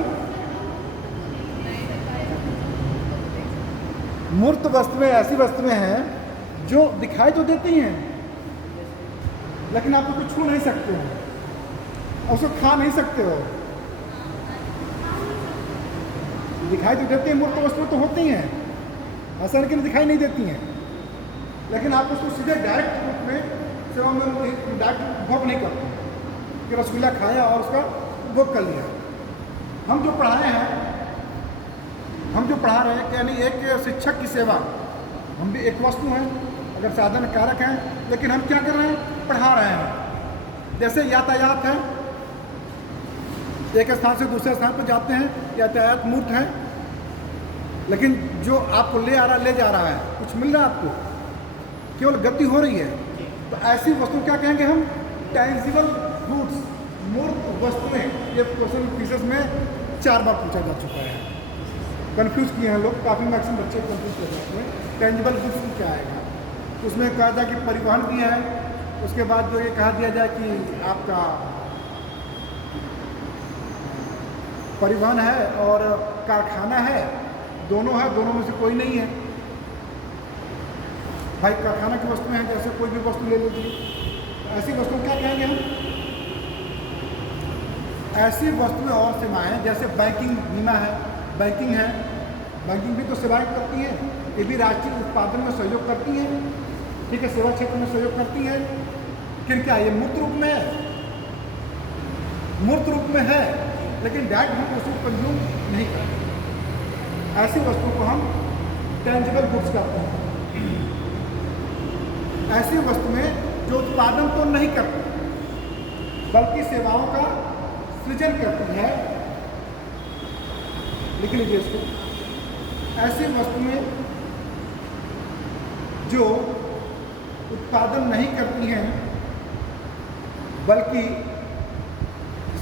मूर्त वस्तुएं ऐसी वस्तुएं हैं जो दिखाई तो देती हैं लेकिन आप उसको छू नहीं सकते हो, उसको खा नहीं सकते हो। दिखाई तो देती है, मूर्त वस्तुएं तो होती हैं, ऐसा नहीं कि दिखाई नहीं देती हैं, लेकिन आप उसको सीधे डायरेक्ट रूप में सेवा में डायरेक्ट भोग नहीं करते कि रसगुल्ला खाया और उसका भोग कर लिया। हम जो पढ़ा रहे हैं कि यानी एक शिक्षक की सेवा, हम भी एक वस्तु हैं, अगर साधन कारक हैं, लेकिन हम क्या कर रहे हैं, पढ़ा रहे हैं। जैसे यातायात है, एक स्थान से दूसरे स्थान पर जाते हैं, यातायात मूर्त है, लेकिन जो आपको ले जा रहा है, कुछ मिल रहा है आपको, केवल गति हो रही है। तो ऐसी वस्तु क्या कहेंगे हम? टेंजिबल गुड्स, मूर्त वस्तुएं। ये क्वेश्चन फिजिक्स में 4 बार पूछा जा चुका है, कंफ्यूज किए हैं लोग, काफ़ी मैक्सिमम बच्चे कंफ्यूज कर जाते हैं। टेंजिबल गुड्स में क्या आएगा? उसमें कहा जाए कि परिवहन भी है, उसके बाद जो ये कहा दिया जाए कि आपका परिवहन है और कारखाना है, दोनों है, दोनों में से कोई नहीं है। भाई कारखाना की वस्तुएं हैं, जैसे कोई भी वस्तु ले लीजिए, ऐसी वस्तु क्या कहेंगे हम? ऐसी वस्तुएं और सेवाएं, जैसे बैंकिंग, बीमा है, बैंकिंग है, बैंकिंग भी तो सेवाएं करती है, ये भी राष्ट्रीय उत्पादन में सहयोग करती है। ठीक है, सेवा क्षेत्र में सहयोग करती है, लेकिन क्या ये मूर्त रूप में है? मूर्त रूप में है, लेकिन डायरेक्ट हम उसको कंज्यूम नहीं करते। ऐसी वस्तु को हम टेंजिबल गुड्स कहते हैं। ऐसी वस्तुएं जो उत्पादन तो नहीं करती बल्कि सेवाओं का सृजन करती है। लिख लीजिए इसको। ऐसी वस्तुएं जो उत्पादन नहीं करती हैं बल्कि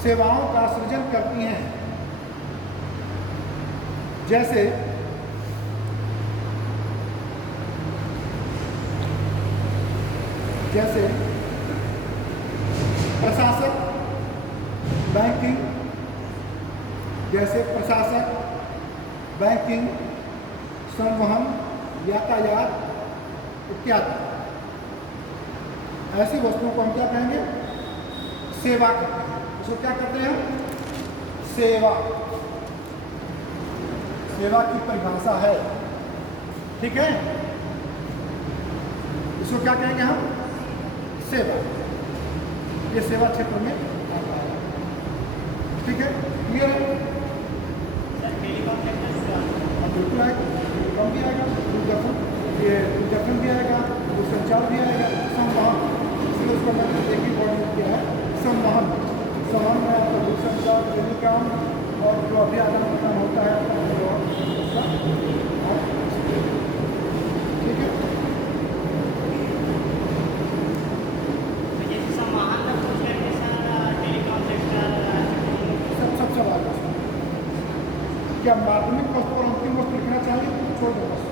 सेवाओं का सृजन करती हैं, जैसे प्रशासक, बैंकिंग, बैंकिंग, संवहन, यातायात इत्यादि। ऐसी वस्तुओं को हम क्या कहेंगे? सेवा कहते हैं। उसको क्या कहते हैं? सेवा। सेवा की परिभाषा है, ठीक है। इसको क्या कहेंगे हम? सेवा। ये सेवा क्षेत्र में आता है, ठीक है, क्लियर है? हाँ, बिल्कुल आएगा, टेलीकॉम भी आएगा, दूरदर्शन भी आएगा, दूरसंचार भी आएगा, संवहन, इसलिए उसको मैंने एक ही पॉइंट किया है, संवहन में आपका दूरसंचार, टेलीकॉम और जो अभी आदान प्रदान होता है उसका, ठीक है? सब सवाल है। क्या माध्यमिक वस्तु और अंतिम वस्तु लिखना चाहिए? छोड़ दो बस।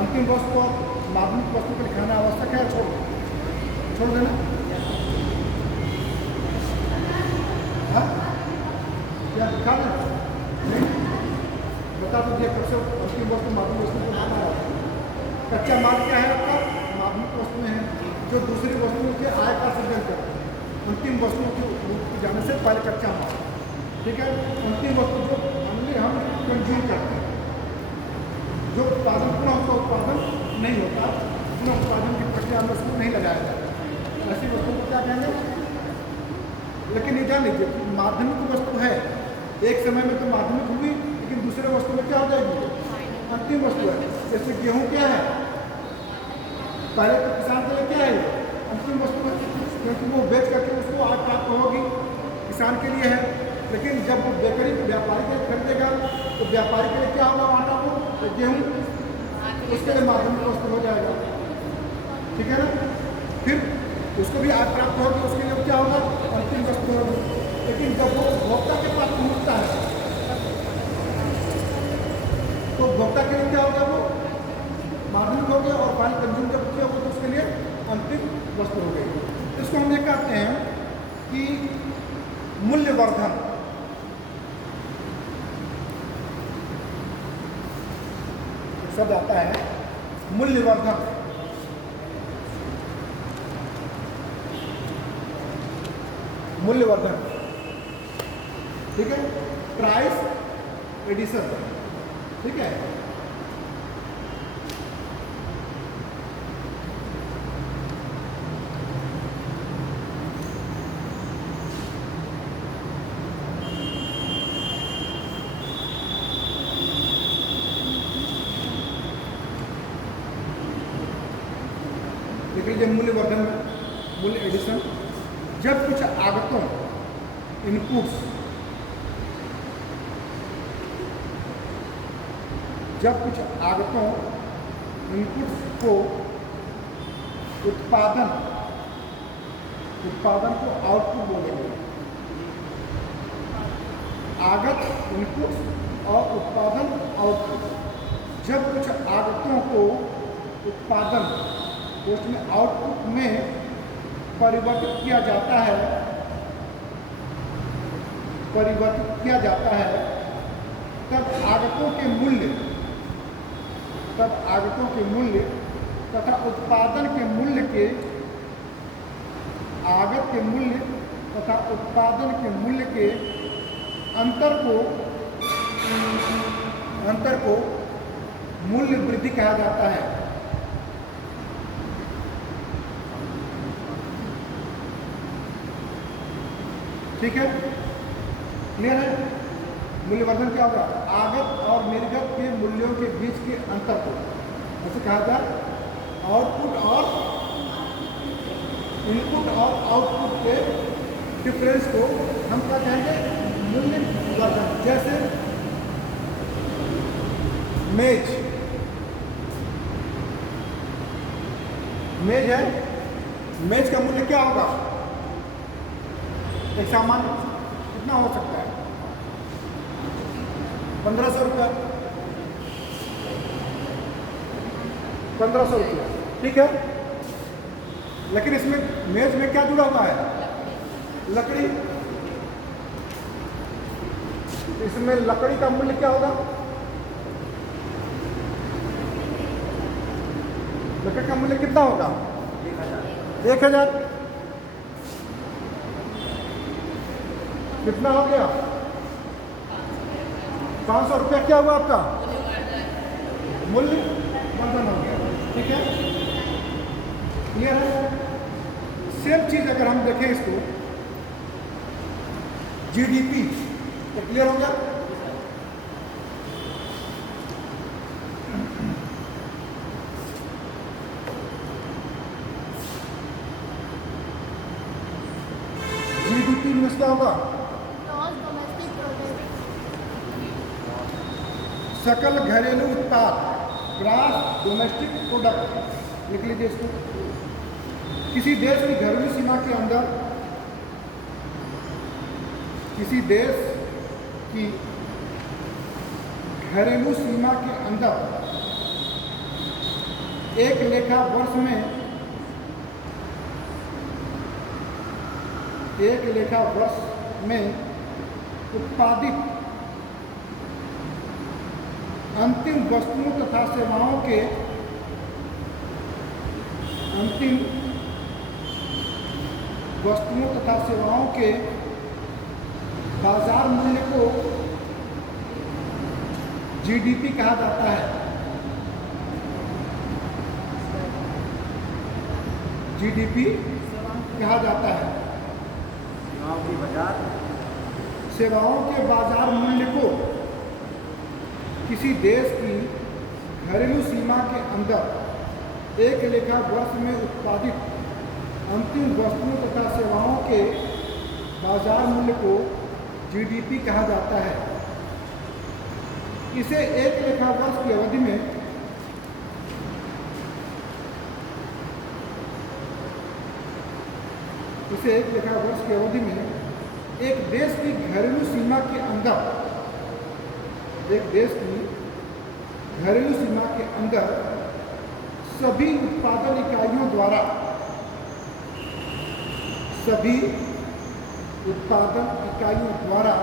अंतिम वस्तु और माध्यमिक वस्तु को लिखाना आवश्यक है, छोड़ देना। हाँ, क्या लिखा दें? नहीं, बता दीजिए कब से अंतिम वस्तु माध्यमिक वस्तु को लिखाना है। कच्चा माल क्या है आपका? माध्यमिक वस्तु में है, जो दूसरी वस्तुओं के आय का सृजन करते हैं। अंतिम वस्तु की जाने से पहले कच्चा माल, ठीक है? अंतिम वस्तु जो हम कंज्यूम करते हैं, जो उत्पादन पुनः उसका उत्पादन नहीं होता, पुनः उत्पादन की प्रक्रिया में उसको नहीं लगाया जाता, ऐसी वस्तु को क्या कहेंगे? लेकिन ये जान लीजिए माध्यमिक वस्तु है, एक समय में तो माध्यमिक हुई, लेकिन दूसरे वस्तु में क्या हो जाएगी? अंतिम वस्तु है। जैसे गेहूँ क्या है? पहले तो किसान के लिए क्या है? अंतिम वस्तु है, क्योंकि वो बेच करके उसको आय प्राप्त होगी, किसान के लिए है। लेकिन जब वो बेकरी व्यापारी के लिए खरीदेगा तो व्यापारी के लिए क्या होगा? आटा को, गेहूँ, उसके लिए माध्यमिक वस्तु हो जाएगा, ठीक है ना? फिर उसको भी आय प्राप्त होगी, उसके लिए क्या होगा? अंतिम वस्तु होगी। लेकिन जब वो उपभोक्ता के पास पहुँचता है तो उपभोक्ता के लिए क्या होगा? वो माध्यमिक हो गया, और फाइनल कंज्यूम जब किया होगा तो उसके लिए अंतिम वस्तु हो गई। इसको हम ये कहते हैं कि मूल्यवर्धन। शब्द आता है मूल्यवर्धन। मूल्यवर्धन, ठीक है? प्राइस एडिशन, ठीक है? देख लीजिए मूल्यवर्धन में, मूल्य एडिशन, जब कुछ आगतों इनपुट्स, जब कुछ आगतों इनपुट्स को उत्पादन को आउटपुट बोलेंगे। आगत इनपुट्स और उत्पादन आउटपुट, जब कुछ आगतों को उत्पादन उसमें आउटपुट में परिवर्तित किया जाता है, तब आगतों के मूल्य तथा उत्पादन के मूल्य के, आगत के मूल्य तथा उत्पादन के मूल्य के अंतर को मूल्य वृद्धि कहा जाता है। ठीक है, क्लियर है? मूल्यवर्धन क्या होगा? आगत और निर्गत के मूल्यों के बीच के अंतर को, ऐसे कहा जाए, आउटपुट और इनपुट और आउटपुट के डिफरेंस को हम क्या कहेंगे? मूल्यवर्धन। जैसे मेज है, मेज का मूल्य क्या होगा? एक सामान कितना हो सकता है? 1500 रुपया, 1500 रुपया, ठीक है? लेकिन इसमें मेज में क्या जुड़ा हुआ है? लकड़ी। इसमें लकड़ी का मूल्य क्या होगा? लकड़ी का मूल्य कितना होगा? 1000। कितना हो गया? 500 रुपया क्या हुआ आपका? मूल्य वर्धन हो गया, ठीक है? क्लियर है? सेम चीज अगर हम देखें इसको, जीडीपी, ये क्लियर हो गया? जीडीपी में क्या होगा? Gross domestic product. सकल घरेलू उत्पाद, ग्रॉस डोमेस्टिक प्रोडक्ट लिख लीजिए इसको। किसी देश की घरेलू सीमा के अंदर, किसी देश की घरेलू सीमा के अंदर एक लेखा वर्ष में, एक लेखा वर्ष में उत्पादित अंतिम वस्तुओं तथा सेवाओं के, अंतिम वस्तुओं तथा सेवाओं के बाजार मूल्य को जीडीपी कहा जाता है। जीडीपी कहा जाता है। गाँव की बाजार, सेवाओं के बाजार मूल्य को किसी देश की घरेलू सीमा के अंदर एक लेखा वर्ष में उत्पादित अंतिम वस्तुओं तथा सेवाओं के बाजार मूल्य को जीडीपी कहा जाता है। इसे एक लेखा वर्ष की अवधि में एक लेखा वर्ष की अवधि में एक देश की घरेलू सीमा के अंदर, एक देश की घरेलू सीमा के अंदर सभी उत्पादन इकाइयों द्वारा, सभी उत्पादन इकाइयों द्वारा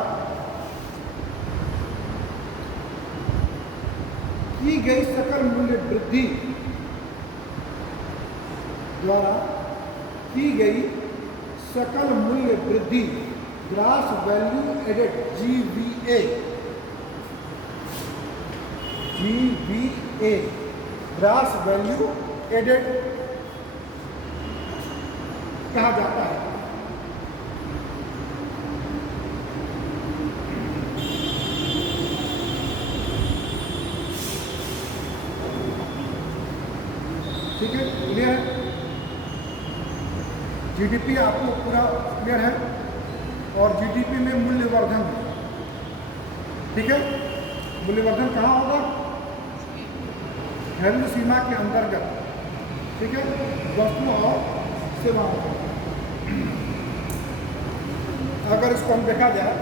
की गई सकल मूल्य वृद्धि, द्वारा की गई सकल मूल्य वृद्धि, gross value added, GVA, GVA, gross value added कहा जाता है। ठीक है, क्लियर है? जीडीपी आपको पूरा क्लियर है? और जीडीपी में मूल्यवर्धन, ठीक है? मूल्यवर्धन कहाँ होगा? घरेलू सीमा के अंतर्गत, ठीक है, वस्तुओं और सेवाओं। अगर इसको हम देखा जाए,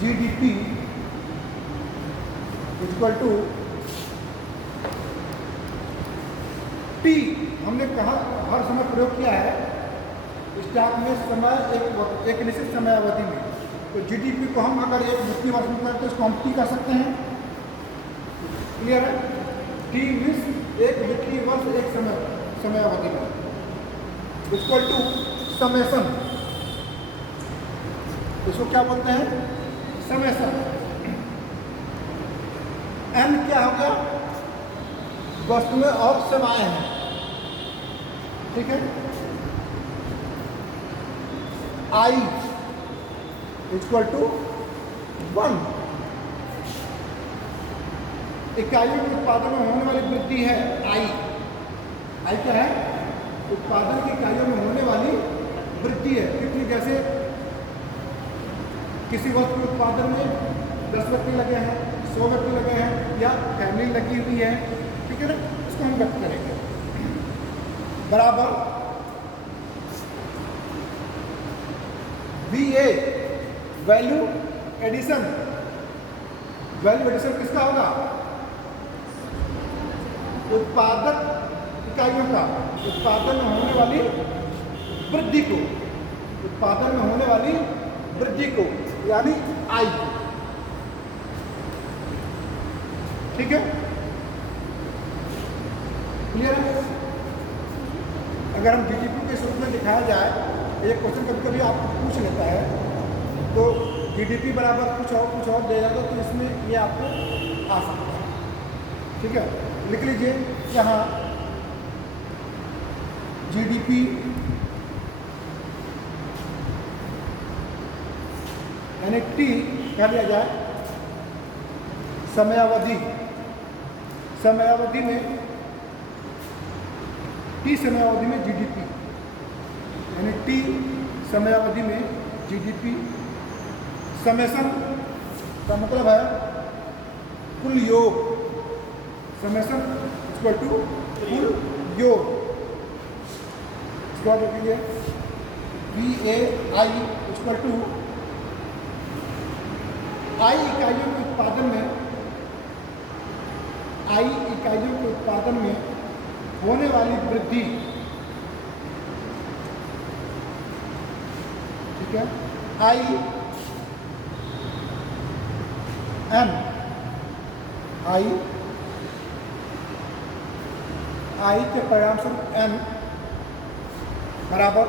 जीडीपी इक्वल टू टी, हमने कहा हर समय प्रयोग किया है स्टॉक में समय एक निश्चित समय अवधि में। तो जीडीपी को हम अगर एक वित्तीय वर्ष में करते हैं तो हम टी कर सकते हैं। क्लियर है? टी मीन्स एक वित्तीय वर्ष एक समय अवधि में, इक्वल टू समेशन। इसको क्या बोलते हैं? समेशन। एन क्या हो गया? वस्तुएं और सेवाएं हैं, ठीक है? आई इक्वल टू 1, इकाइयों के उत्पादन में होने वाली वृद्धि है आई। आई क्या है? उत्पादन की इकाइयों में होने वाली वृद्धि है। कितनी? जैसे किसी वस्तु के उत्पादन में 10 व्यक्ति लगे हैं, 100 व्यक्ति लगे हैं, या फैमिली लगी हुई है, ठीक है ना? इसको हम व्यक्त करेंगे बराबर VA, value addition. Value addition किसका होगा? उत्पादक इकाइयों का, उत्पादन में होने वाली वृद्धि को, उत्पादन में होने वाली वृद्धि को, यानी आई। ठीक है, क्लियर है? अगर हम जीडीपी के रूप में दिखाया जाए, एक क्वेश्चन कभी कभी आपको पूछ लेता है, तो जीडीपी बराबर कुछ और दे जाता तो इसमें ये आपको आ सकता है। ठीक है, लिख लीजिए यहाँ जीडीपी यानी टी कह लिया जाए समयावधि, समयावधि में टी समयावधि में जीडीपी, यानी टी समयावधि में जीडीपी। समेशन का मतलब है कुल योग, समेशन इक्वल टू कुल योग। इसके बाद लिखिए VAI इक्वल टू आई इकाइयों के उत्पादन में, आई इकाइयों के उत्पादन में होने वाली वृद्धि, ठीक है, आई एम, आई के परिणाम स्वरूप एम बराबर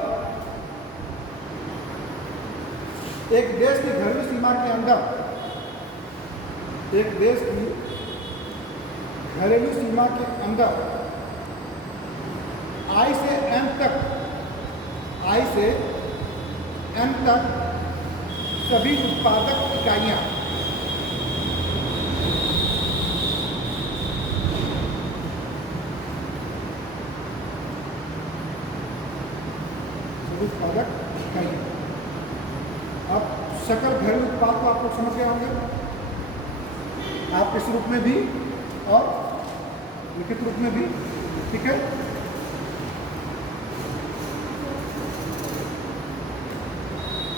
एक देश की घरेलू सीमा के अंदर, एक देश की घरेलू सीमा के अंदर आई से एम तक, आई से एम तक सभी उत्पादक इकाइयाँ उत्पादक इकाइयाँ। अब सकल घरेलू उत्पाद को आप लोग समझ गए होंगे, आप इस रूप में भी और लिखित रूप में भी, ठीक है।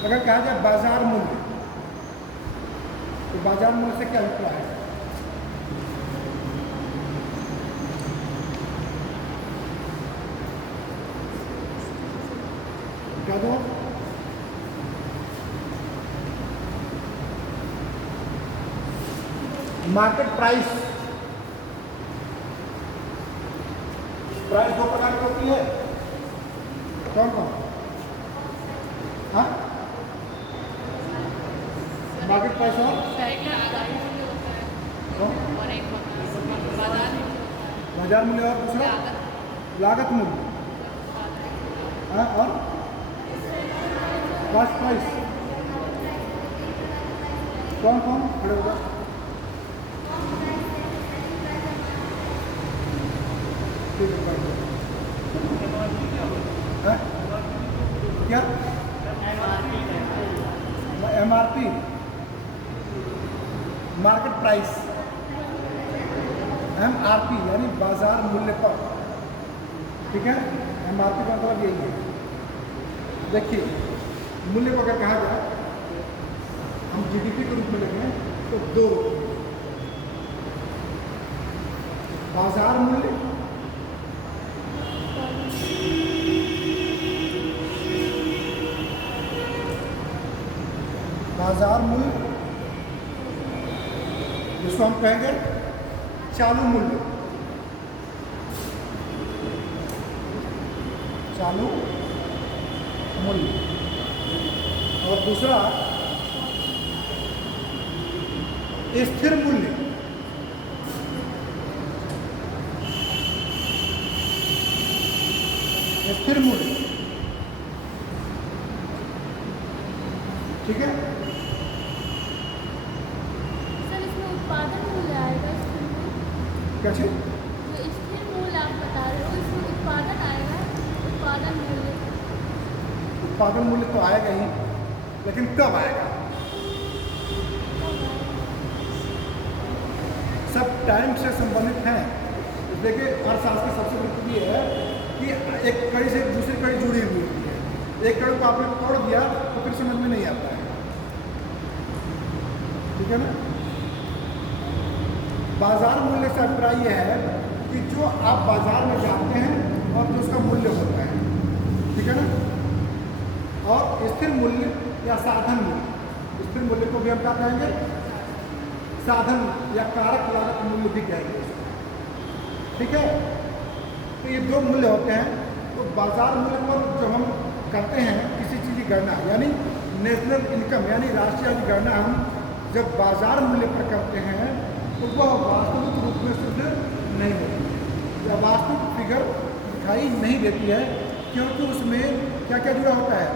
अगर कहा जाए बाजार मूल्य, तो बाजार मूल्य से क्या अभिप्राय है? क्या दो? मार्केट प्राइस, प्राइस दो प्रकार की होती है, कौन कौन? हाँ, मार्केट प्राइस और बाजार मूल्य और दूसरा लागत मूल्य, हाँ, और कॉस्ट प्राइस। कौन कौन खड़े होगा? क्या MRP, मार्केट प्राइस, MRP यानी बाजार मूल्य पर, ठीक है। MRP का मतलब यही है। देखिए मूल्य को अगर कहा जाए, हम जीडीपी के रूप में लेंगे तो दो रूप में, बाजार मूल्य बाजार मूल्य, जिसको हम कहेंगे चालू मूल्य, चालू मूल्य, और दूसरा स्थिर मूल्य, स्थिर मूल्य, ठीक है। सर इसमें उत्पादन मूल्य आएगा, क्या चीज? जो स्थिर मूल्य आप बता रहे हो इसमें उत्पादन आएगा, उत्पादन मूल्य। उत्पादन मूल्य तो आएगा ही, लेकिन कब आएगा? सब टाइम से संबंधित हैं। देखिए अर्थशास्त्र की सबसे बड़ी चीज़ ये है कि एक कड़ी से दूसरी कड़ी जुड़ी हुई होती है। एक कड़ी को आपने तोड़ दिया तो फिर समझ में नहीं आता है, ठीक है ना। बाजार मूल्य से अभिप्राय यह है कि जो आप बाजार में जाते हैं और जो उसका मूल्य होता है, ठीक है ना। और स्थिर मूल्य या साधन मूल्य, स्थिर मूल्य को भी हम क्या कहेंगे? साधन या कारक लागत मूल्य भी कहेंगे, ठीक है। तो ये दो मूल्य होते हैं। तो बाजार मूल्य पर जब हम करते हैं किसी चीज़ की गणना, यानी नेशनल इनकम यानी राष्ट्रीय आय की गणना हम जब बाजार मूल्य पर करते हैं तो वह वास्तविक रूप में सिद्ध नहीं होती है, या वास्तविक फिगर दिखाई नहीं देती है, क्योंकि उसमें क्या क्या जुड़ा होता है?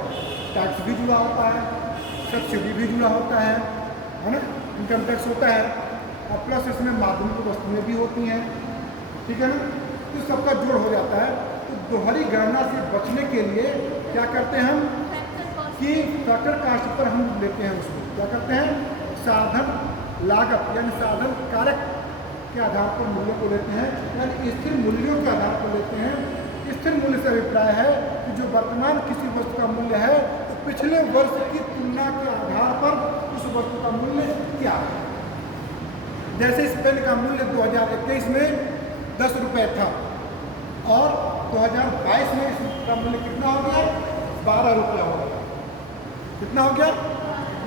टैक्स भी जुड़ा होता है, सब्सिडी भी जुड़ा होता है ना, इनकम टैक्स होता है, और प्लस इसमें माध्यमिक वस्तुएं भी होती हैं, ठीक है ना, तो सबका जोड़ हो जाता है। तो दोहरी गणना से बचने के लिए क्या करते हैं हम कि फैक्टर कास्ट पर हम लेते हैं उसको, क्या करते हैं, साधन लागत यानी साधन कारक के आधार पर मूल्यों को लेते हैं, यानी स्थिर मूल्यों के आधार पर लेते हैं। स्थिर मूल्य से अभिप्राय है कि जो वर्तमान किसी वस्तु का मूल्य है तो पिछले वर्ष की तुलना के आधार पर उस वस्तु का मूल्य क्या है। जैसे इस पेन का मूल्य 2021 में 10 रुपये था और 2022 में इसका मूल्य कितना हो गया, 12 रुपये हो गया। कितना हो गया,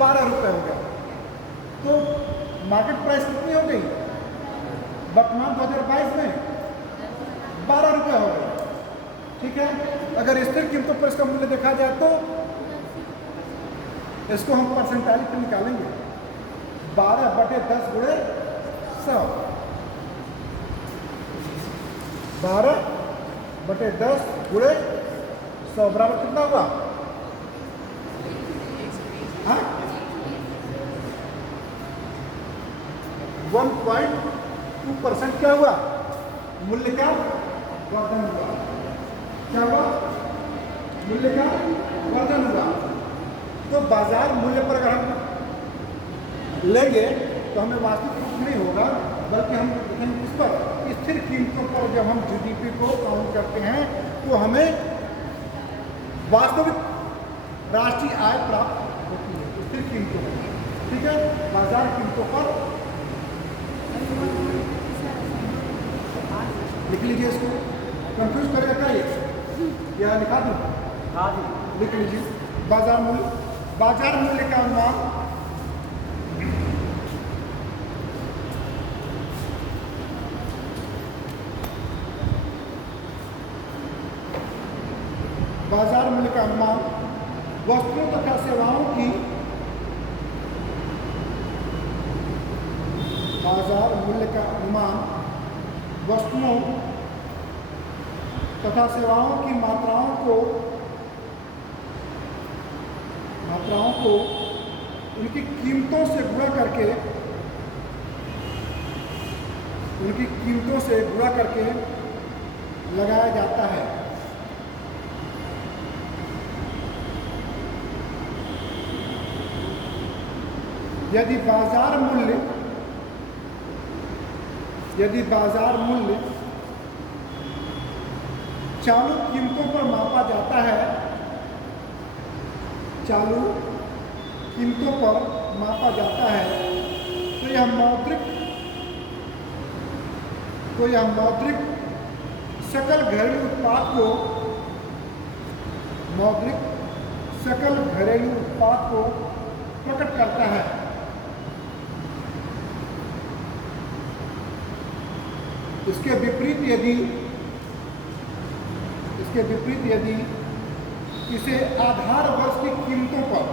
12 रुपये हो गया। तो मार्केट प्राइस कितनी हो गई वर्तमान 2022 में, 12 रुपये हो गए, ठीक है। अगर स्थिर कीमतों पर इसका मूल्य देखा जाए तो इसको हम परसेंटाइल पर निकालेंगे, 12/10 गुणे 100, 12/10 गुणे 100 बराबर कितना हुआ, हाँ 1.2% क्या हुआ, मूल्य का वर्धन हुआ। क्या हुआ, मूल्य का वर्धन हुआ। तो बाजार मूल्य पर अगर हम लेंगे तो हमें वास्तविक रूप नहीं होगा, बल्कि हम देखेंगे इस पर स्थिर कीमतों पर जब हम जीडीपी को काउंट करते हैं तो हमें वास्तविक राष्ट्रीय आय प्राप्त होती है स्थिर कीमतों पर, ठीक है। बाजार कीमतों पर लिख लीजिए, इसको कंफ्यूज करेगा क्या ये, या लिखा दूँ, हाँ जी, लिख लीजिए। बाजार मूल्य का अनुमान बाजार मूल्य का अनुमान वस्तुओं तथा सेवाओं की बाजार मूल्य का अनुमान वस्तुओं तथा सेवाओं की मात्राओं को उनकी कीमतों से गुणा करके लगाया जाता है। यदि बाजार मूल्य चालू कीमतों पर मापा जाता है, चालू कीमतों पर मापा जाता है, तो यह मौद्रिक सकल घरेलू उत्पाद को प्रकट करता है। इसके विपरीत यदि इसे आधार वर्ष की कीमतों पर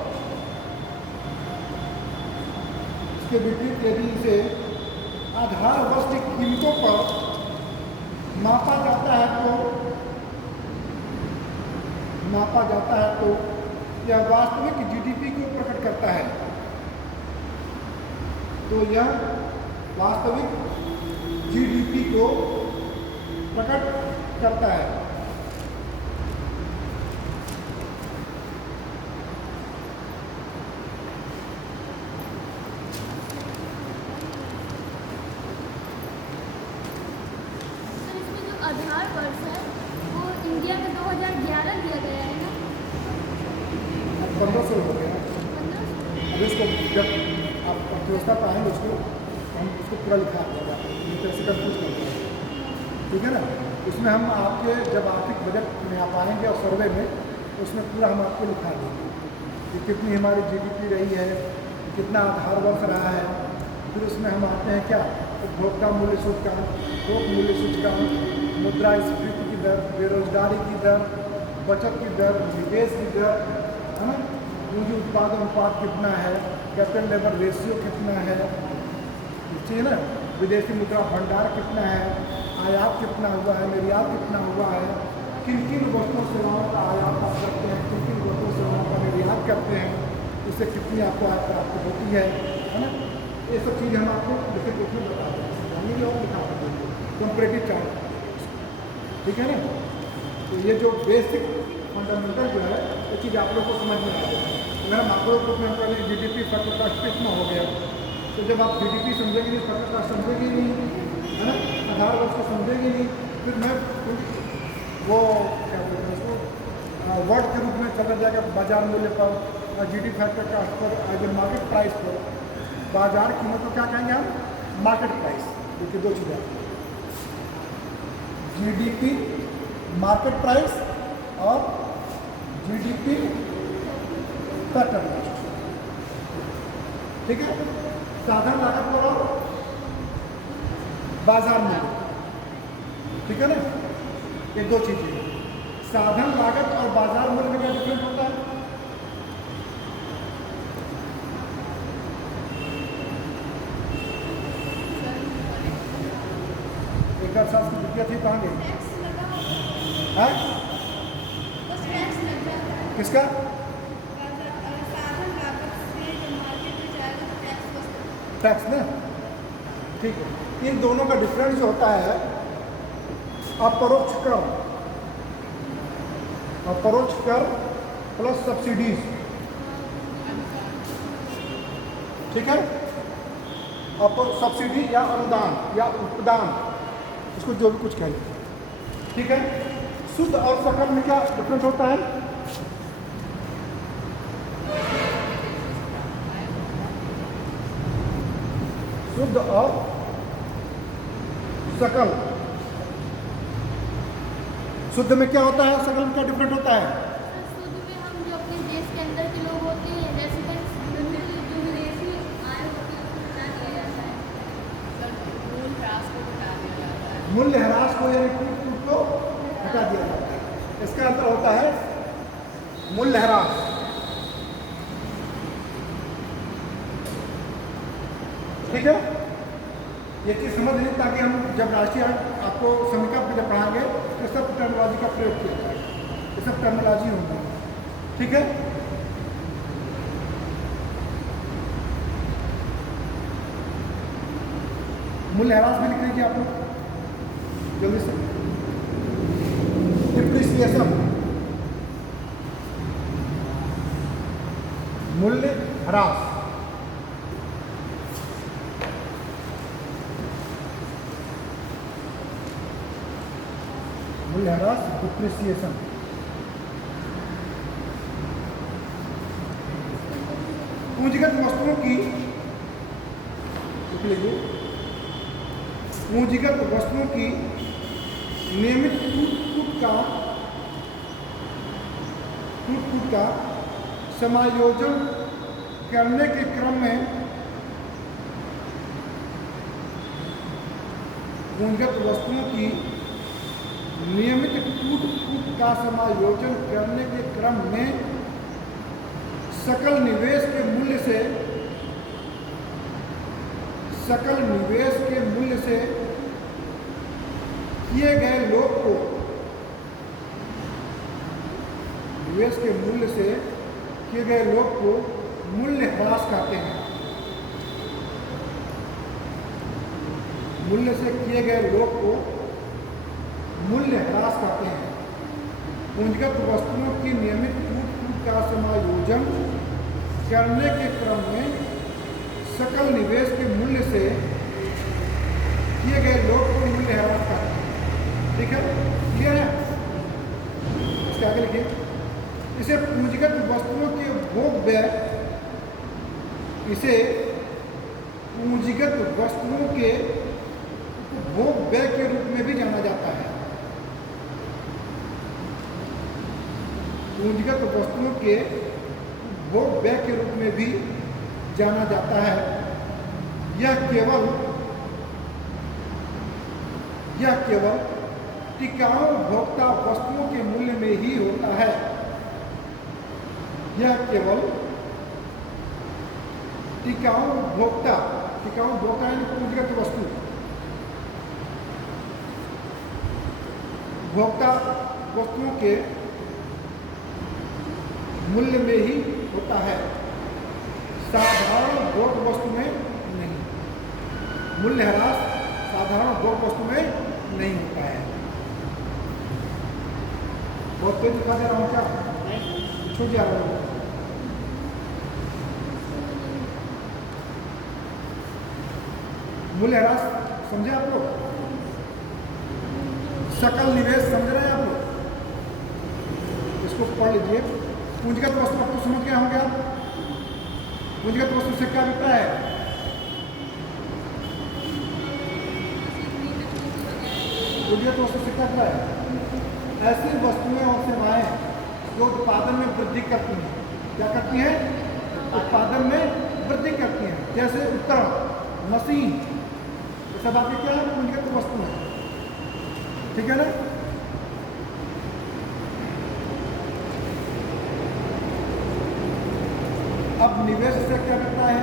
मापा जाता है तो यह वास्तविक जीडीपी को प्रकट करता है। तो यह वास्तविक जीडीपी को प्रकट करता है। आधार वर्ष है वो इंडिया में 2011 दिया गया है ना, 1500 हो गया। 1500। अब इसको जब आप अर्थव्यवस्था पर आएंगे हम उसको पूरा लिखा देगा, ये कैसे कंफ्यूज करते हैं, ठीक है ना। उसमें हम आपके जब आर्थिक बजट में आप आएंगे और सर्वे में उसमें पूरा हम आपको लिखा देंगे कि कितनी हमारी जीडीपी रही है, कितना आधार वर्ष रहा है। फिर उसमें हम आते हैं क्या, उपभोक्ता मूल्य सूचकांक, थोक मूल्य सूचकांक, मुद्रास्फीति की दर, बेरोजगारी की दर, बचत की दर, निवेश की दर, है ना, पूंजी उत्पादन अनुपात कितना है, कैपिटल लेबर रेशियो कितना है, ठीक है ना, विदेशी मुद्रा भंडार कितना है, आयात कितना हुआ है, निर्यात कितना हुआ है, किन किन वस्तुओं सेवाओं का आयात आप करते हैं, किन किन वस्तुओं सेवाओं का निर्यात करते हैं, इससे कितनी आपको आय प्राप्त होती है ना। ये सब चीज़ें हम आपको लिखित रूप में बता देंगे, समझाएंगे और दिखा देंगे कंपैरेटिव चार्ट, ठीक है ना। तो ये जो बेसिक फंडामेंटल जो है ये चीज़ आप लोग को समझ में आ जाएगी। अगर हम आपको पहले जीडीपी फैक्टर कास्ट पे इतना हो गया, तो जब आप जीडीपी समझेंगे नहीं, फैक्टर कास्ट समझेंगे नहीं, है ना, आधार वर्ष को समझेंगे नहीं, फिर मैं वो क्या बोलते हैं उसको वर्ड के रूप में चला जाएगा बाजार मूल्य पर, जीडीपी फैक्टर कास्ट पर, एज मार्केट प्राइस पर। बाजार कीमत को क्या कहेंगे हम? Market price. देखिए दो चीज़ें, जीडीपी मार्केट प्राइस और जीडीपी फैक्टर कास्ट, ठीक है। साधन लागत पर और बाजार मूल्य, ठीक है ना, ये दो चीजें। साधन लागत और बाजार मूल्य में क्या डिफरेंस होता है? एक बार साथ की विद्या थी, कहाँ गई? टैक्स लगा है बस टैक्स लग जाता है। किसका? साधन लागत से जो मार्केट में जाएगा तो टैक्स वसूल। टैक्स ना, ठीक है। इन दोनों का डिफरेंस होता है अपरोक्ष कर, अपरोक्ष कर प्लस सब्सिडीज, ठीक है। सब्सिडी या अनुदान या उपदान, इसको जो भी कुछ कहें, ठीक है। शुद्ध और सकल में क्या डिफरेंस होता है? शुद्ध और सकल, शुद्ध में क्या होता है, सकल में क्या डिफरेंट होता है? शुद्ध में हम जो अपने देश के अंदर के लोग होते हैं, रेसिडेंट्स, जो विदेशी आय होती है उसको हटा दिया जाता है। मूल ह्रास को घटा दिया जाता है। मूल्य ह्रास को यानी टूट को हटा दिया जाता है, इसका अंतर होता है मूल्य ह्रास। ठीक है, ये चीज समझ लीजिए ताकि हम जब राष्ट्रीय आपको समीक्षा पे जब पढ़ाएंगे तो सब टर्मिनोलॉजी का प्रयोग किया जाए, ये सब टर्मिनोलॉजी होंगी, ठीक है। मूल्य ह्रास भी लिख लीजिए आप लोग जल्दी से। डिप्रिसिएशन, मूल्य ह्रास, मूल्य ह्रास, डिप्रिसिएशन। पूंजीगत वस्तुओं की, लिख लीजिए, पूंजीगत वस्तुओं की नियमित टूट का समायोजन करने के क्रम में पूंजीगत वस्तुओं की नियमित टूट का समायोजन करने के क्रम में सकल निवेश के मूल्य से किए गए लोग को निवेश के मूल्य से किए गए लोग को मूल्य ह्रास कहते हैं। मूल्य से किए गए लोग को मूल्य ह्रास कहते हैं। पूंजीगत वस्तुओं की नियमित टूट का समायोजन करने के क्रम में सकल निवेश के मूल्य से किए गए लोग को मूल्य ह्रास करते हैं। ठीक है, क्लियर है? इसके आगे लिखिए, इसे पूंजीगत वस्तुओं के भोग व्यय, इसे पूंजीगत वस्तुओं के भोग व्यय के रूप में भी जाना जाता है। पूंजीगत वस्तुओं के भोग व्यय के रूप में भी जाना जाता है। यह केवल टिकाऊ भोक्ता वस्तुओं के मूल्य में ही होता है। यह केवल टिकाऊ भोक्ता यानी पूंजीगत वस्तु, भोक्ता वस्तुओं के मूल्य में ही होता है। साधारण भोग वस्तु में नहीं। मूल्यह्रास साधारण भोग वस्तु में नहीं होता है। बहुत तेज दिखा दे रहा हूँ क्या? छूट जा रहा हूँ। मूल्यह्रास समझे आप लोग? सकल निवेश समझ रहे हैं आप लोग? इसको पढ़ लीजिए। पूंजीगत वस्तु अब तो समझ गए होंगे आप। पूंजीगत वस्तु से क्या अभिप्राय है? पूंजीगत वस्तु से क्या अभिप्राय है? ऐसी वस्तुएं और सेवाएं जो उत्पादन में वृद्धि करती हैं। क्या करती हैं? उत्पादन में वृद्धि करती हैं। जैसे उपकरण, मशीन, ये सब आपके क्या है? पूंजीगत वस्तु है। ठीक है ना? अब निवेश से क्या करता है?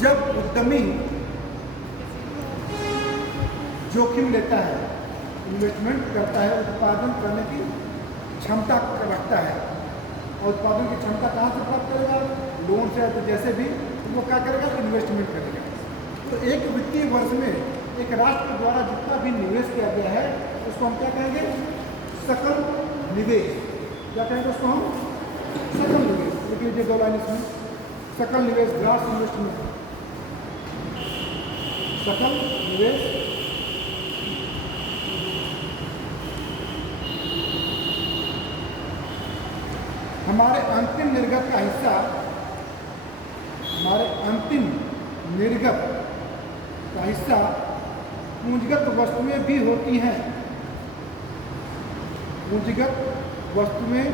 जब उद्यमी जोखिम लेता है, इन्वेस्टमेंट करता है, उत्पादन करने की क्षमता रखता है। और उत्पादन की क्षमता कहाँ से प्राप्त करेगा? लोन से, तो जैसे भी वो क्या करेगा? इन्वेस्टमेंट करेगा। तो एक वित्तीय वर्ष में एक राष्ट्र द्वारा जितना भी निवेश किया गया है उसको हम क्या कहेंगे? सकल निवेश। क्या कहेंगे उसको हम? सकल निवेश। लिख लीजिए 2 लाइन इसमें। सकल निवेश, ग्रास इन्वेस्टमेंट। सकल निवेश हमारे अंतिम निर्गत का हिस्सा, हमारे अंतिम निर्गत का हिस्सा पूंजीगत वस्तुएं भी होती हैं। पूंजीगत वस्तुएं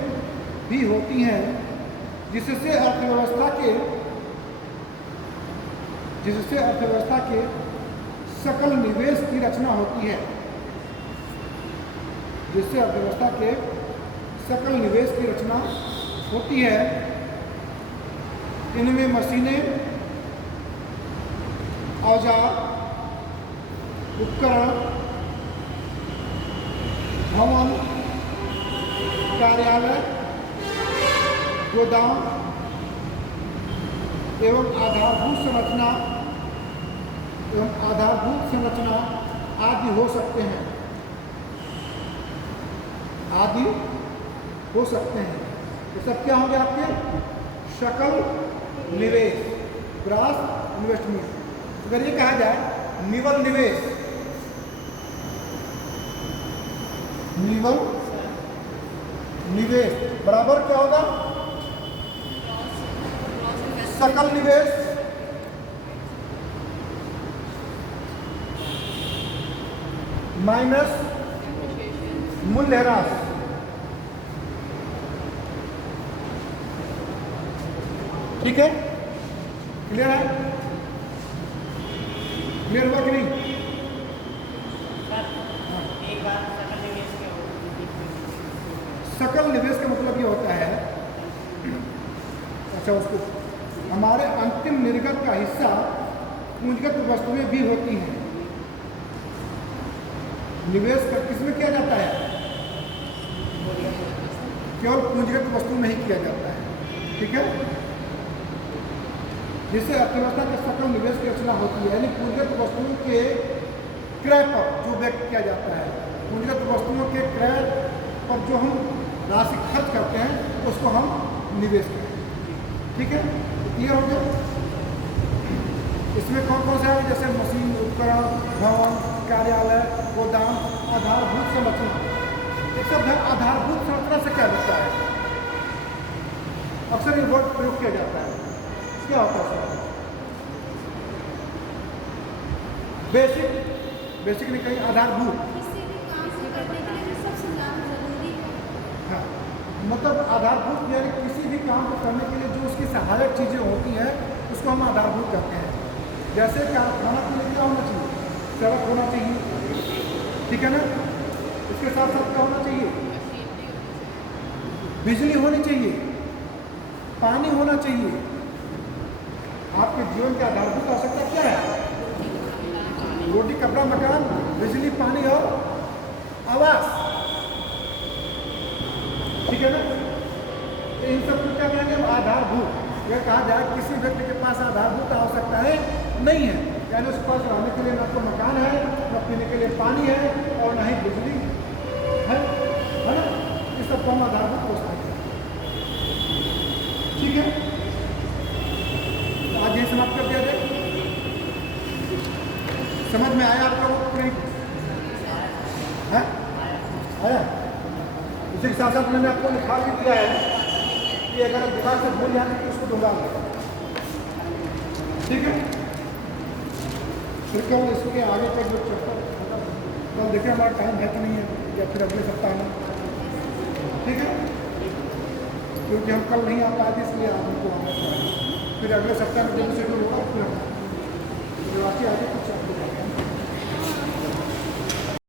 भी होती हैं जिससे अर्थव्यवस्था के सकल निवेश की रचना होती है। जिससे अर्थव्यवस्था के सकल निवेश की रचना होती है। इनमें मशीनें, औजार, उपकरण, भवन, कार्यालय, गोदाम एवं आधारभूत संरचना आदि हो सकते हैं। ये सब क्या होंगे आपके? सकल निवेश, ग्रास इन्वेस्टमेंट। अगर ये कहा जाए निवल निवेश, निवल निवेश बराबर क्या होगा? सकल निवेश माइनस मूल्यह्रास। ठीक है? क्लियर है? क्लियर हुआ कि नहीं? सकल निवेश का मतलब ये होता है, अच्छा उसको, हमारे अंतिम निर्गत का हिस्सा पूंजीगत वस्तुएं भी होती हैं। निवेश किसमें किया जाता है? केवल पूंजीगत वस्तु में ही किया जाता है। ठीक है? जिससे अर्थव्यवस्था के सकल निवेश की रचना होती है। यानी पूंजीगत वस्तुओं के क्रय पर जो व्यक्त किया जाता है, पूंजीगत वस्तुओं के क्रय पर जो हम राशि खर्च करते हैं उसको हम निवेश करते हैं। ठीक है? क्लियर हो गया? इसमें कौन कौन से आएंगे? जैसे मशीन, उपकरण, भवन, कार्यालय, गोदाम, आधारभूत संरचना। एक शब्द है आधारभूत संरचना से क्या लगता है? अक्सर ये वर्ड प्रयोग किया जाता है। क्या होता है? बेसिक नहीं कहीं आधारभूत। किसी भी काम से करने के लिए जो सबसे ज़्यादा जरूरी है। हाँ, मतलब आधारभूत यानी किसी भी काम को करने के लिए जो उसकी सहायक चीज़ें होती हैं उसको हम आधारभूत कहते हैं। जैसे कारखाना के लिए क्या होना चाहिए? सड़क होना चाहिए। ठीक है ना? इसके साथ साथ क्या होना चाहिए? बिजली होनी चाहिए, पानी होना चाहिए। आपके जीवन के आधारभूत आवश्यकता क्या है? रोटी, कपड़ा, मकान, बिजली, पानी और आवास। ठीक है ना? इन सब आधारभूत, यह कहा जाए किसी व्यक्ति के पास आधारभूत आवश्यकताएं नहीं है, यानी उसके पास रहने के लिए ना तो मकान है, ना पीने के लिए पानी है और ना ही बिजली है ना, ये सब तो हम आधारभूत हो सकते हैं। ठीक है, तो आज ये समाप्त कर दिया जाए। समझ में आया आप लोगों को? है आया? उसी के साथ साथ मैंने आपको लिखा भी दिया है कि अगर दिमाग से भूल जाए तो उसको दोहरा लें। ठीक है, फिर केवल इसके आगे का जो चैप्टर कल देखिए हमारा टाइम है कि नहीं है, या फिर अगले सप्ताह में। ठीक है, क्योंकि हम कल नहीं आ पाए थे इसलिए आज हमको आना चाहिए, फिर अगले सप्ताह में जब शेड्यूल होगा फिर हम आगे